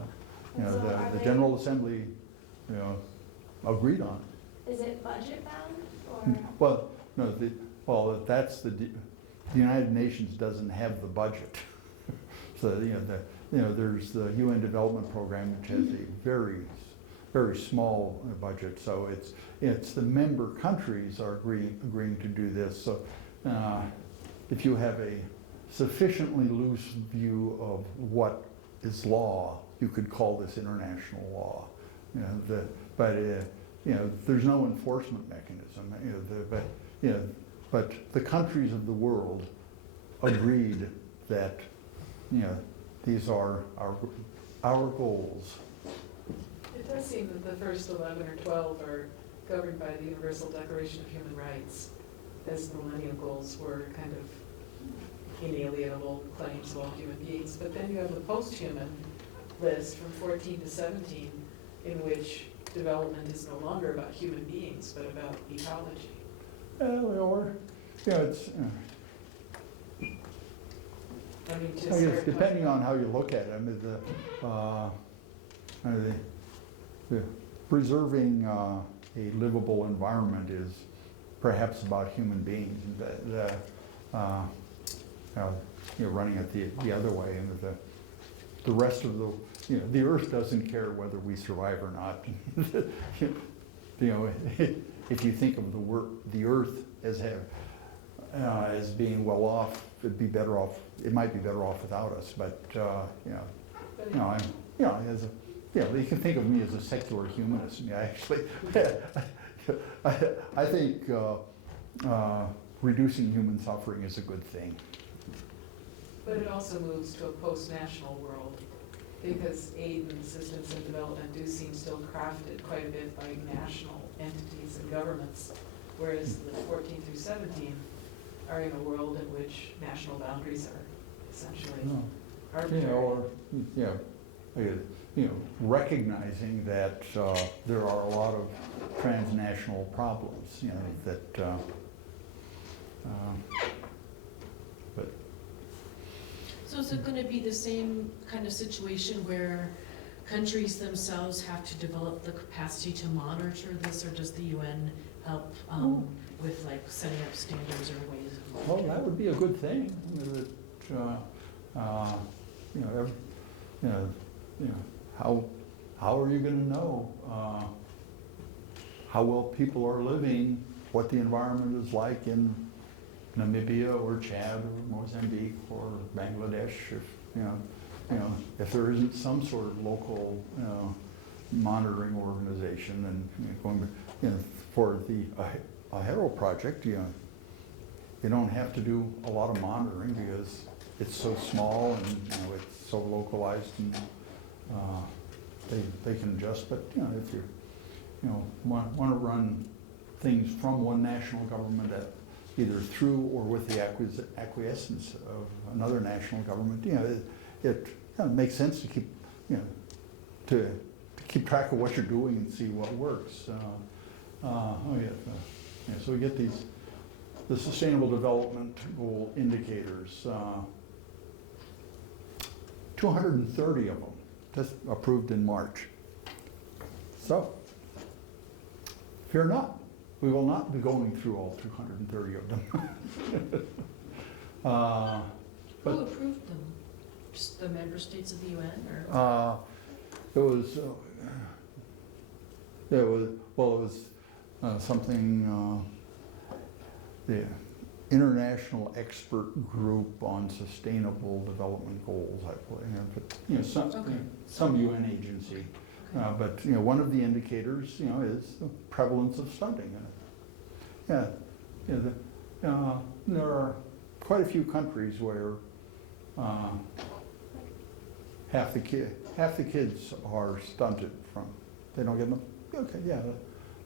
so are The they- General Assembly, agreed on. Is it budget bound or? Well, that's the United Nations doesn't have the budget. So there's the UN Development Program, which has a very small budget. So it's the member countries are agreeing to do this. So if you have a sufficiently loose view of what is law, you could call this international law. There's no enforcement mechanism. But the countries of the world agreed that these are our goals. It does seem that the first 11 or 12 are governed by the Universal Declaration of Human Rights, as the Millennium Goals were kind of inalienable claims of all human beings. But then you have the post-human list from 14 to 17, in which development is no longer about human beings, but about ecology. It's, I mean, to I guess start depending on how you look at it, I mean, the running a livable environment is perhaps about human beings. Running it the other way, and the rest of the earth doesn't care whether we survive or not. If you think of the earth as being well off, it might be better off without us. But you can think of me as a secular humanist. Actually, I think reducing human suffering is a good thing. But it also moves to a post-national world, because aid and assistance and development do seem still crafted quite a bit by national entities and governments, whereas the 14 through 17 are in a world in which national boundaries are essentially arbitrary. Recognizing that there are a lot of transnational problems, but So is it going to be the same kind of situation where countries themselves have to develop the capacity to monitor this, or does the UN help with like setting up standards or ways of well, that would be a good thing. How are you going to know how well people are living, what the environment is like in Namibia or Chad or Mozambique or Bangladesh, if there isn't some sort of local monitoring organization? And for the Ahero project, you don't have to do a lot of monitoring because it's so small and it's so localized, and they can adjust. But if you want to run things from one national government either through or with the acquiescence of another national government, it kind of makes sense to keep, to keep track of what you're doing and see what works. So we get the Sustainable Development Goal indicators, 230 of them, just approved in March. So, fear not, we will not be going through all 230 of them. Who But approved them? Just the member states of the UN, or? it was something, the International Expert Group on Sustainable Development Goals, I believe, Okay. some UN agency. But one of the indicators, is the prevalence of stunting. There are quite a few countries where half the kids are stunted from, they don't get them. Okay,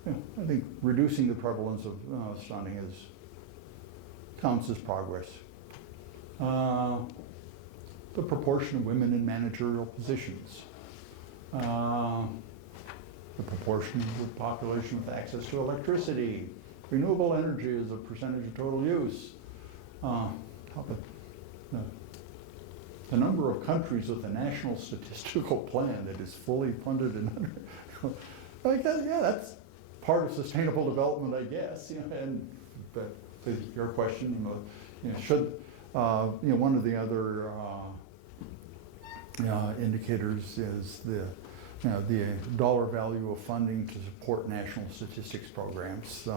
I think reducing the prevalence of stunting counts as progress. The proportion of women in managerial positions. The proportion of the population with access to electricity, renewable energy as a percentage of total use. The number of countries with a national statistical plan that is fully funded and that's part of sustainable development, I guess. But your question, should one of the other indicators is the dollar value of funding to support national statistics programs.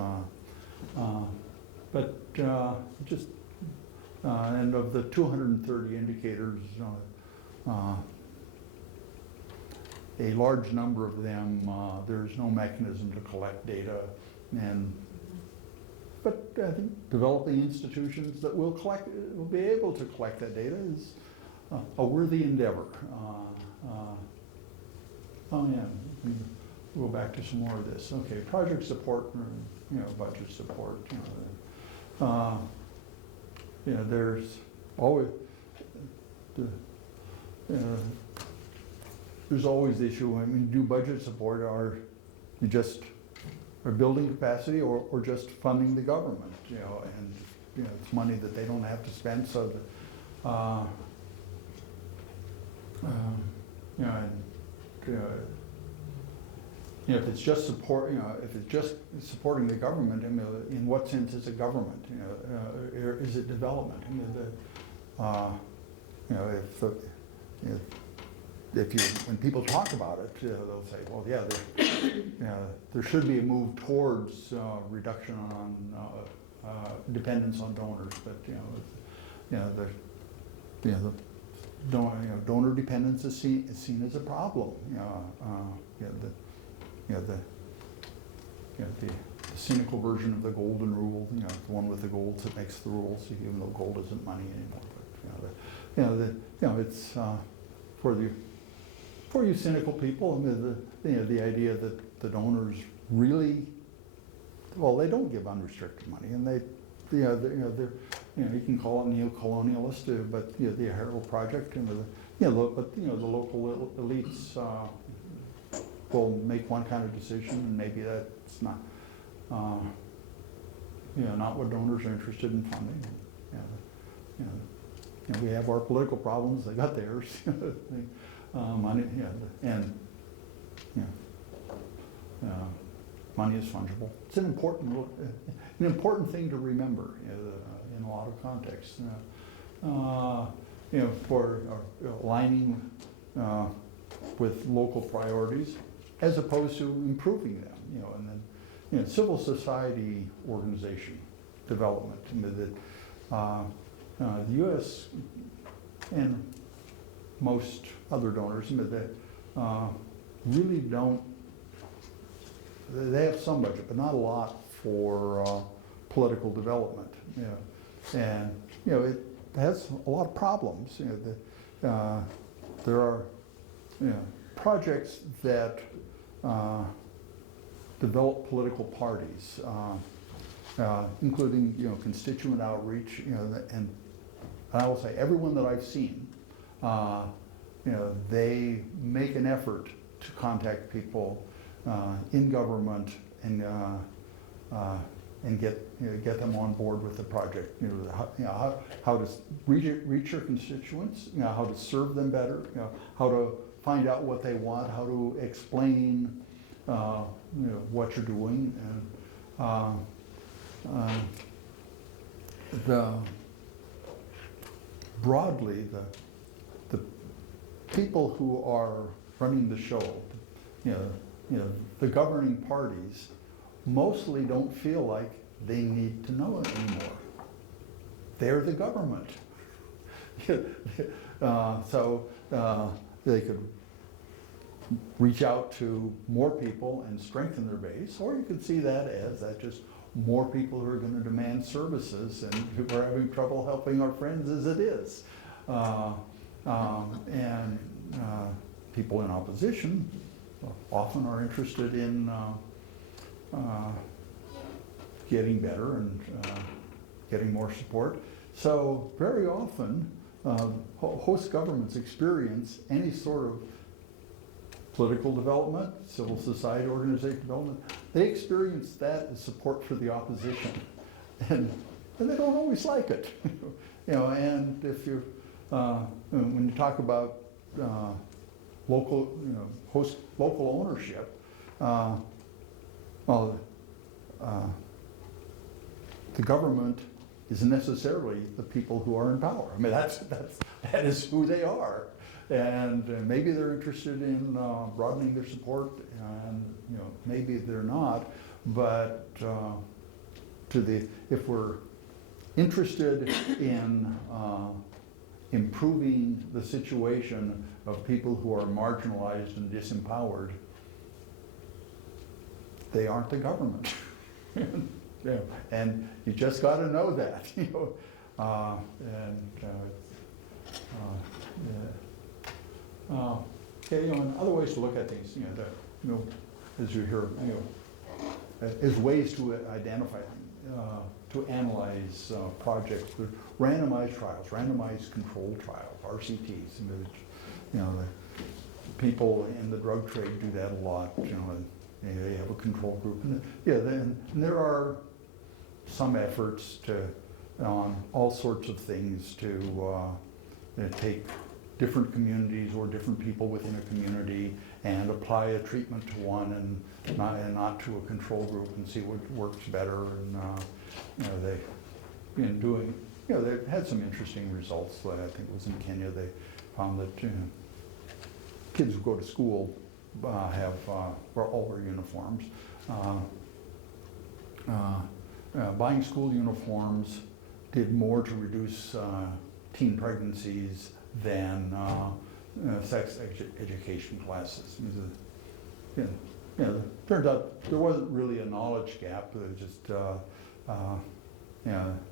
And of the 230 indicators, a large number of them, there's no mechanism to collect data. But I think developing institutions that will be able to collect that data is a worthy endeavor. We'll go back to some more of this. Okay, project support, budget support. There's always the issue. I mean, do budget support are building capacity or just funding the government? And it's money that they don't have to spend, so that, if it's just support, if it's just supporting the government, in what sense is it government? Or is it development? When people talk about it, they'll say, well, there should be a move towards reduction on dependence on donors, but donor dependence is seen as a problem. The cynical version of the golden rule, the one with the gold that makes the rules, even though gold isn't money anymore. But it's for you cynical people. The idea that the donors really, they don't give unrestricted money, and they're you can call it neo-colonialist, but the Herald Project and the local elites will make one kind of decision, and maybe that's not not what donors are interested in funding. We have our political problems; they got theirs. Money, money is fungible. It's an important thing to remember in a lot of contexts. For aligning with local priorities, as opposed to improving them. And then civil society organization development. The U.S. and most other donors really don't. They have some budget, but not a lot for political development. And it has a lot of problems. There are projects that develop political parties. including, constituent outreach, and I will say, everyone that I've seen, they make an effort to contact people in government and get them on board with the project. How to reach your constituents, how to serve them better, how to find out what they want, how to explain, what you're doing, and broadly, the people who are running the show, the governing parties, mostly don't feel like they need to know it anymore. They're the government. So they could reach out to more people and strengthen their base, or you could see that as just more people who are going to demand services, and who are having trouble helping our friends as it is. And people in opposition often are interested in getting better and getting more support. So very often, host governments experience any sort of political development, civil society organization development. They experience that as support for the opposition, and they don't always like it. And if you when you talk about local, local ownership, the government isn't necessarily the people who are in power. I mean, that is who they are, and maybe they're interested in broadening their support, and maybe they're not. But if we're interested in improving the situation of people who are marginalized and disempowered, they aren't the government. And you just got to know that. Okay, and other ways to look at things, as you hear, as ways to identify, to analyze projects, the randomized trials, randomized controlled trials, RCTs. The people in the drug trade do that a lot. They have a control group. And then there are some efforts on all sorts of things to take different communities or different people within a community and apply a treatment to one and not to a control group, and see what works better. And they've been doing, they've had some interesting results. I think it was in Kenya. They found that kids who go to school have all wear uniforms. Buying school uniforms did more to reduce teen pregnancies than sex education classes. Turns out there wasn't really a knowledge gap. It was just,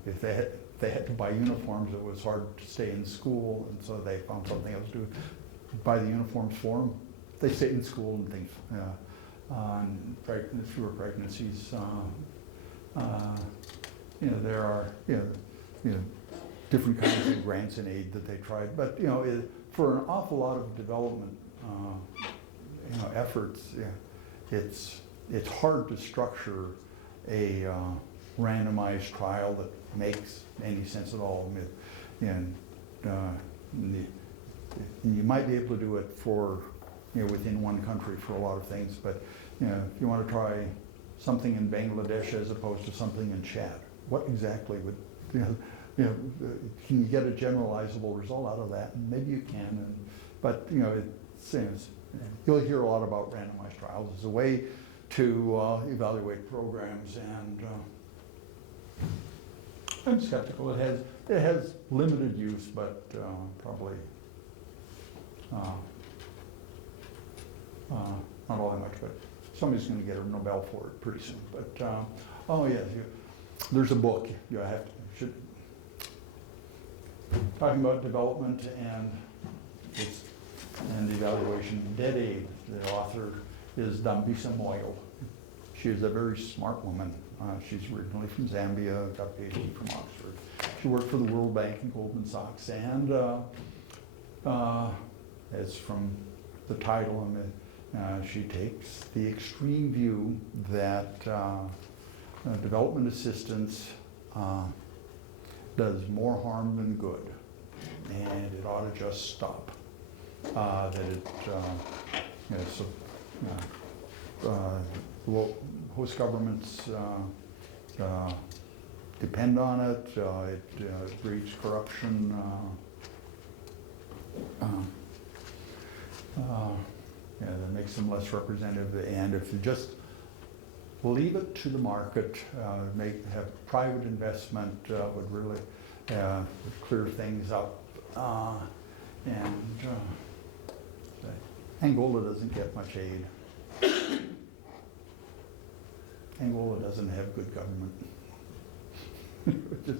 if they had to buy uniforms, it was hard to stay in school, and so they found something else to do. Buy the uniforms for them. They stayed in school and things. Fewer pregnancies. There are different kinds of grants and aid that they tried, but for an awful lot of development efforts, it's hard to structure a randomized trial that makes any sense at all. And you might be able to do it for within one country for a lot of things, but if you want to try something in Bangladesh as opposed to something in Chad, what exactly would can you get a generalizable result out of that? And maybe you can, but you'll hear a lot about randomized trials as a way to evaluate programs, and I'm skeptical. It has limited use, but probably not all that much. But somebody's going to get a Nobel for it pretty soon. But oh yeah, there's a book you should talking about development and evaluation. Dead Aid. The author is Dambisa Moyo. She is a very smart woman. She's originally from Zambia, got a PhD from Oxford. She worked for the World Bank and Goldman Sachs, and as from the title, she takes the extreme view that development assistance does more harm than good, and it ought to just stop. That it, host governments depend on it. It breeds corruption. That makes them less representative. And if you just leave it to the market, have private investment would really would clear things up. Angola doesn't get much aid. Angola doesn't have good government. Just,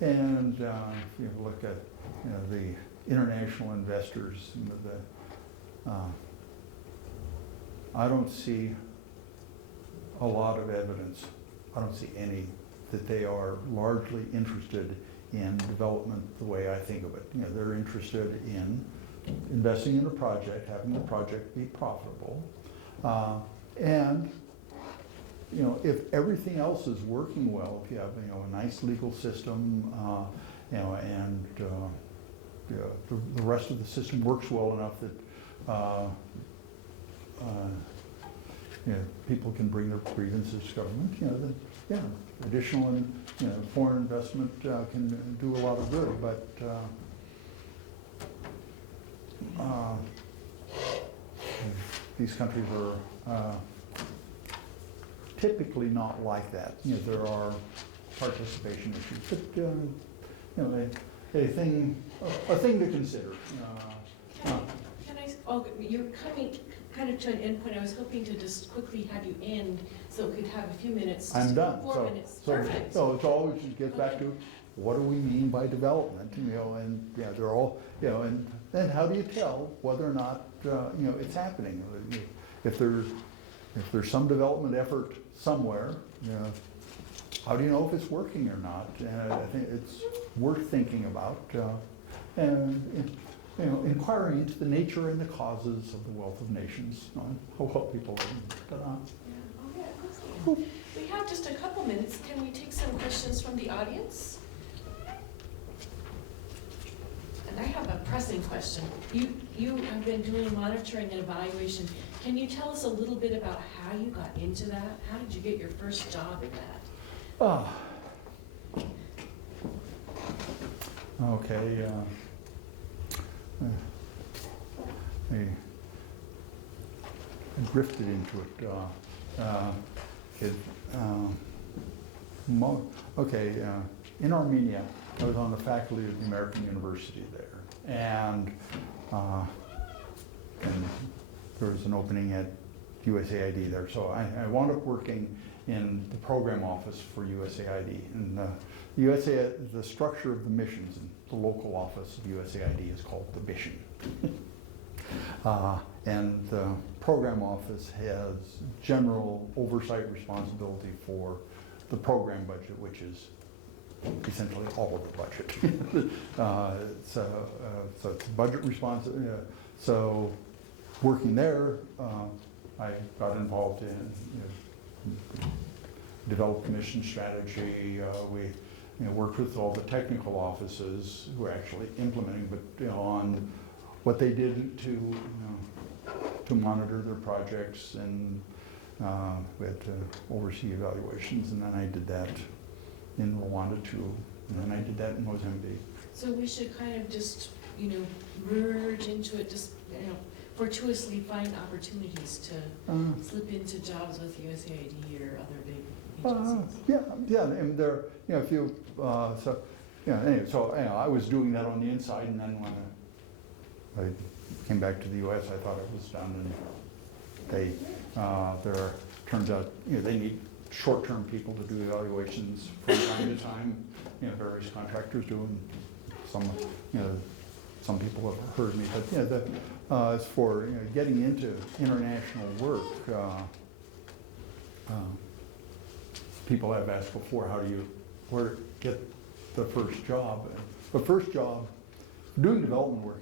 and if you look at the international investors, I don't see a lot of evidence. I don't see any that they are largely interested in development the way I think of it. They're interested in investing in a project, having the project be profitable, and if everything else is working well, if you have a nice legal system, and the rest of the system works well enough that people can bring their grievances to government, then additional foreign investment can do a lot of good, but these countries are typically not like that. There are participation issues, but a thing to consider. Can I, you're coming kind of to an end point. I was hoping to just quickly have you end so we could have a few minutes. I'm done. 4 minutes. So Perfect. it's always gets back to what do we mean by development? And they're all and then how do you tell whether or not it's happening? If there's some development effort somewhere, how do you know if it's working or not? And I think it's worth thinking about and inquiring into the nature and the causes of the wealth of nations, how well people live. Okay. We have just a couple minutes. Can we take some questions from the audience? And I have a pressing question. You have been doing monitoring and evaluation. Can you tell us a little bit about how you got into that? How did you get your first job in that? Okay. I drifted into it. In Armenia, I was on the faculty of the American University there, and there was an opening at USAID there. So I wound up working in the program office for USAID. And the structure of the missions in the local office of USAID is called the mission. And the program office has general oversight responsibility for the program budget, which is essentially all of the budget. So it's budget responsibility. So working there, I got involved in developed the mission strategy. We worked with all the technical offices who are actually implementing, but on what they did to monitor their projects, and we had to oversee evaluations, and then I did that in Rwanda too, and then I did that in Mozambique. So we should kind of just, merge into it, just, fortuitously find opportunities to slip into jobs with USAID or other big agencies. Yeah, and there, if you, anyway, so I was doing that on the inside, and then when I came back to the U.S., I thought it was done, and turns out, they need short-term people to do evaluations from time to time. Various contractors do, and some people have heard me, but as for getting into international work, people have asked before, where to get the first job? The first job, doing development work,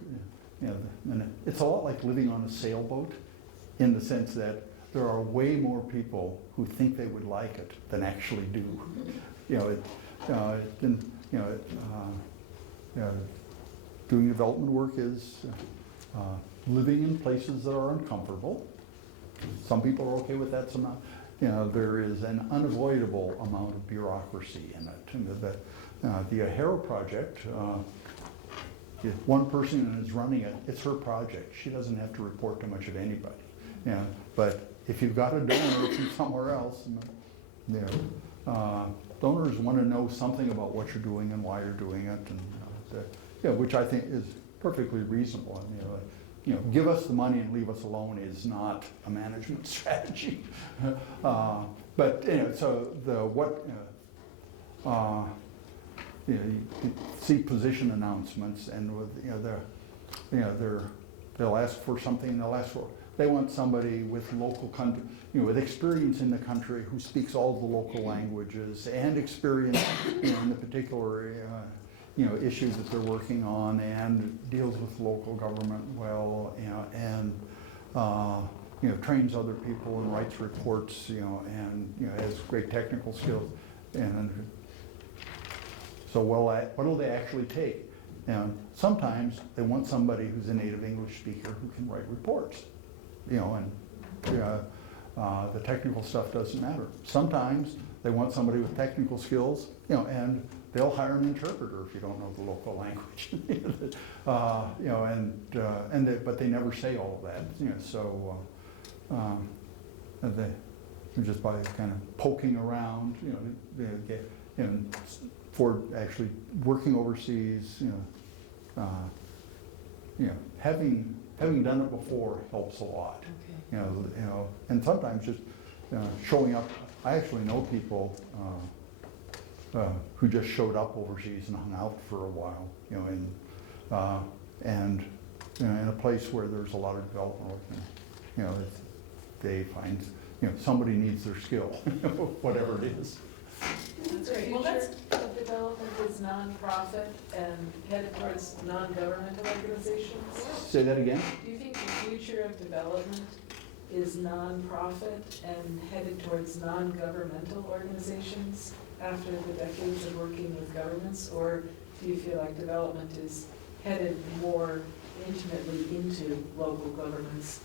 you know, and it's a lot like living on a sailboat, in the sense that there are way more people who think they would like it than actually do. You know, doing development work is living in places that are uncomfortable. Some people are okay with that, some not. You know, there is an unavoidable amount of bureaucracy in it. And the Ahero project, if one person is running it, it's her project. She doesn't have to report to much of anybody. You know, but if you've got a donor from somewhere else, you know, donors want to know something about what you're doing and why you're doing it, and yeah, which I think is perfectly reasonable. I mean, you know, give us the money and leave us alone is not a management strategy. But you know, so you know, you see position announcements, and with they'll ask for something. They want somebody with local country, you know, with experience in the country, who speaks all the local languages and experience in the particular you know, issue that they're working on, and deals with local government well, you know, and you know, trains other people and writes reports, you know, and you know, has great technical skills. And so, what will they actually take? And sometimes they want somebody who's a native English speaker who can write reports, you know, and the technical stuff doesn't matter. Sometimes they want somebody with technical skills, you know, and they'll hire an interpreter if you don't know the local language, you know, but they never say all of that, you know. So just by kind of poking around, you know, and for actually working overseas, you know, having done it before helps a lot. Okay. You know, and sometimes just showing up. I actually know people who just showed up overseas and hung out for a while, you know, and you know, in a place where there's a lot of development work, you know, they find, you know, somebody needs their skill, whatever it is. The future of development is nonprofit and headed towards non-governmental organizations? Say that again? Do you think the future of development is nonprofit and headed towards non-governmental organizations after the decades of working with governments? Or do you feel like development is headed more intimately into local governments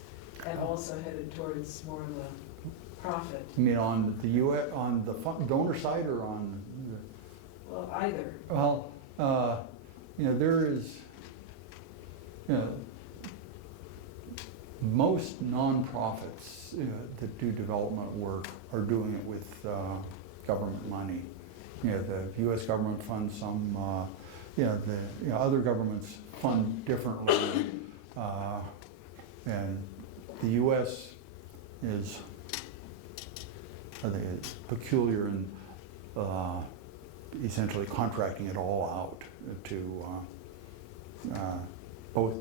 and also headed towards more of a profit? You mean on the on the donor side, or on Well, either. Well, you know, there is, you know, most nonprofits that do development work are doing it with government money. You know, the U.S. government funds some, you know, other governments fund differently. And the U.S. is, I think, it's peculiar in essentially contracting it all out to both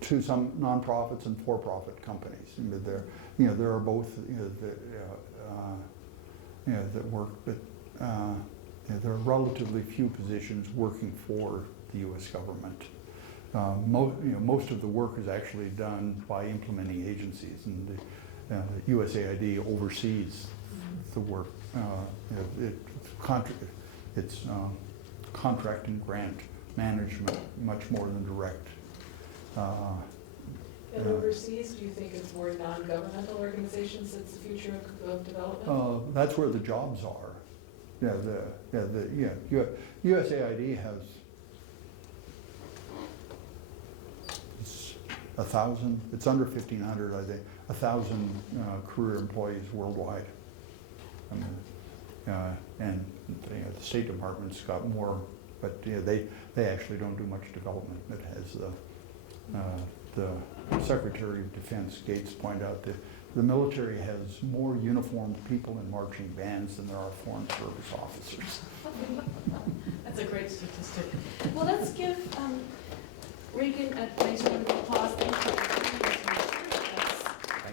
to some nonprofits and for-profit companies. I mean, there are both, you know, that work, but you know, there are relatively few positions working for the U.S. government. Most of the work is actually done by implementing agencies, and the USAID oversees the work. It's contract and grant management much more than direct. And overseas, do you think it's more non-governmental organizations that's the future of development? That's where the jobs are. USAID has 1,000. It's under 1,500, I think. 1,000 career employees worldwide. I mean, and you know, the State Department's got more, but you know, they actually don't do much development. It has the Secretary of Defense, Gates, pointed out that the military has more uniformed people in marching bands than there are foreign service officers. That's a great statistic. Well, let's give Reagan a nice round of applause. Thank you for being here.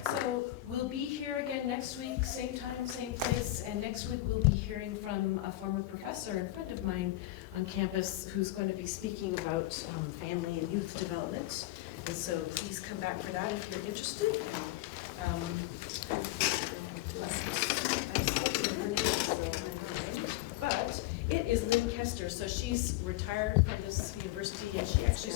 So so we'll be here again next week, same time, same place, and next week we'll be hearing from a former professor and friend of mine on campus who's going to be speaking about family and youth development. And so please come back for that if you're interested. But it is Lynn Kester, so she's retired from this university and she actually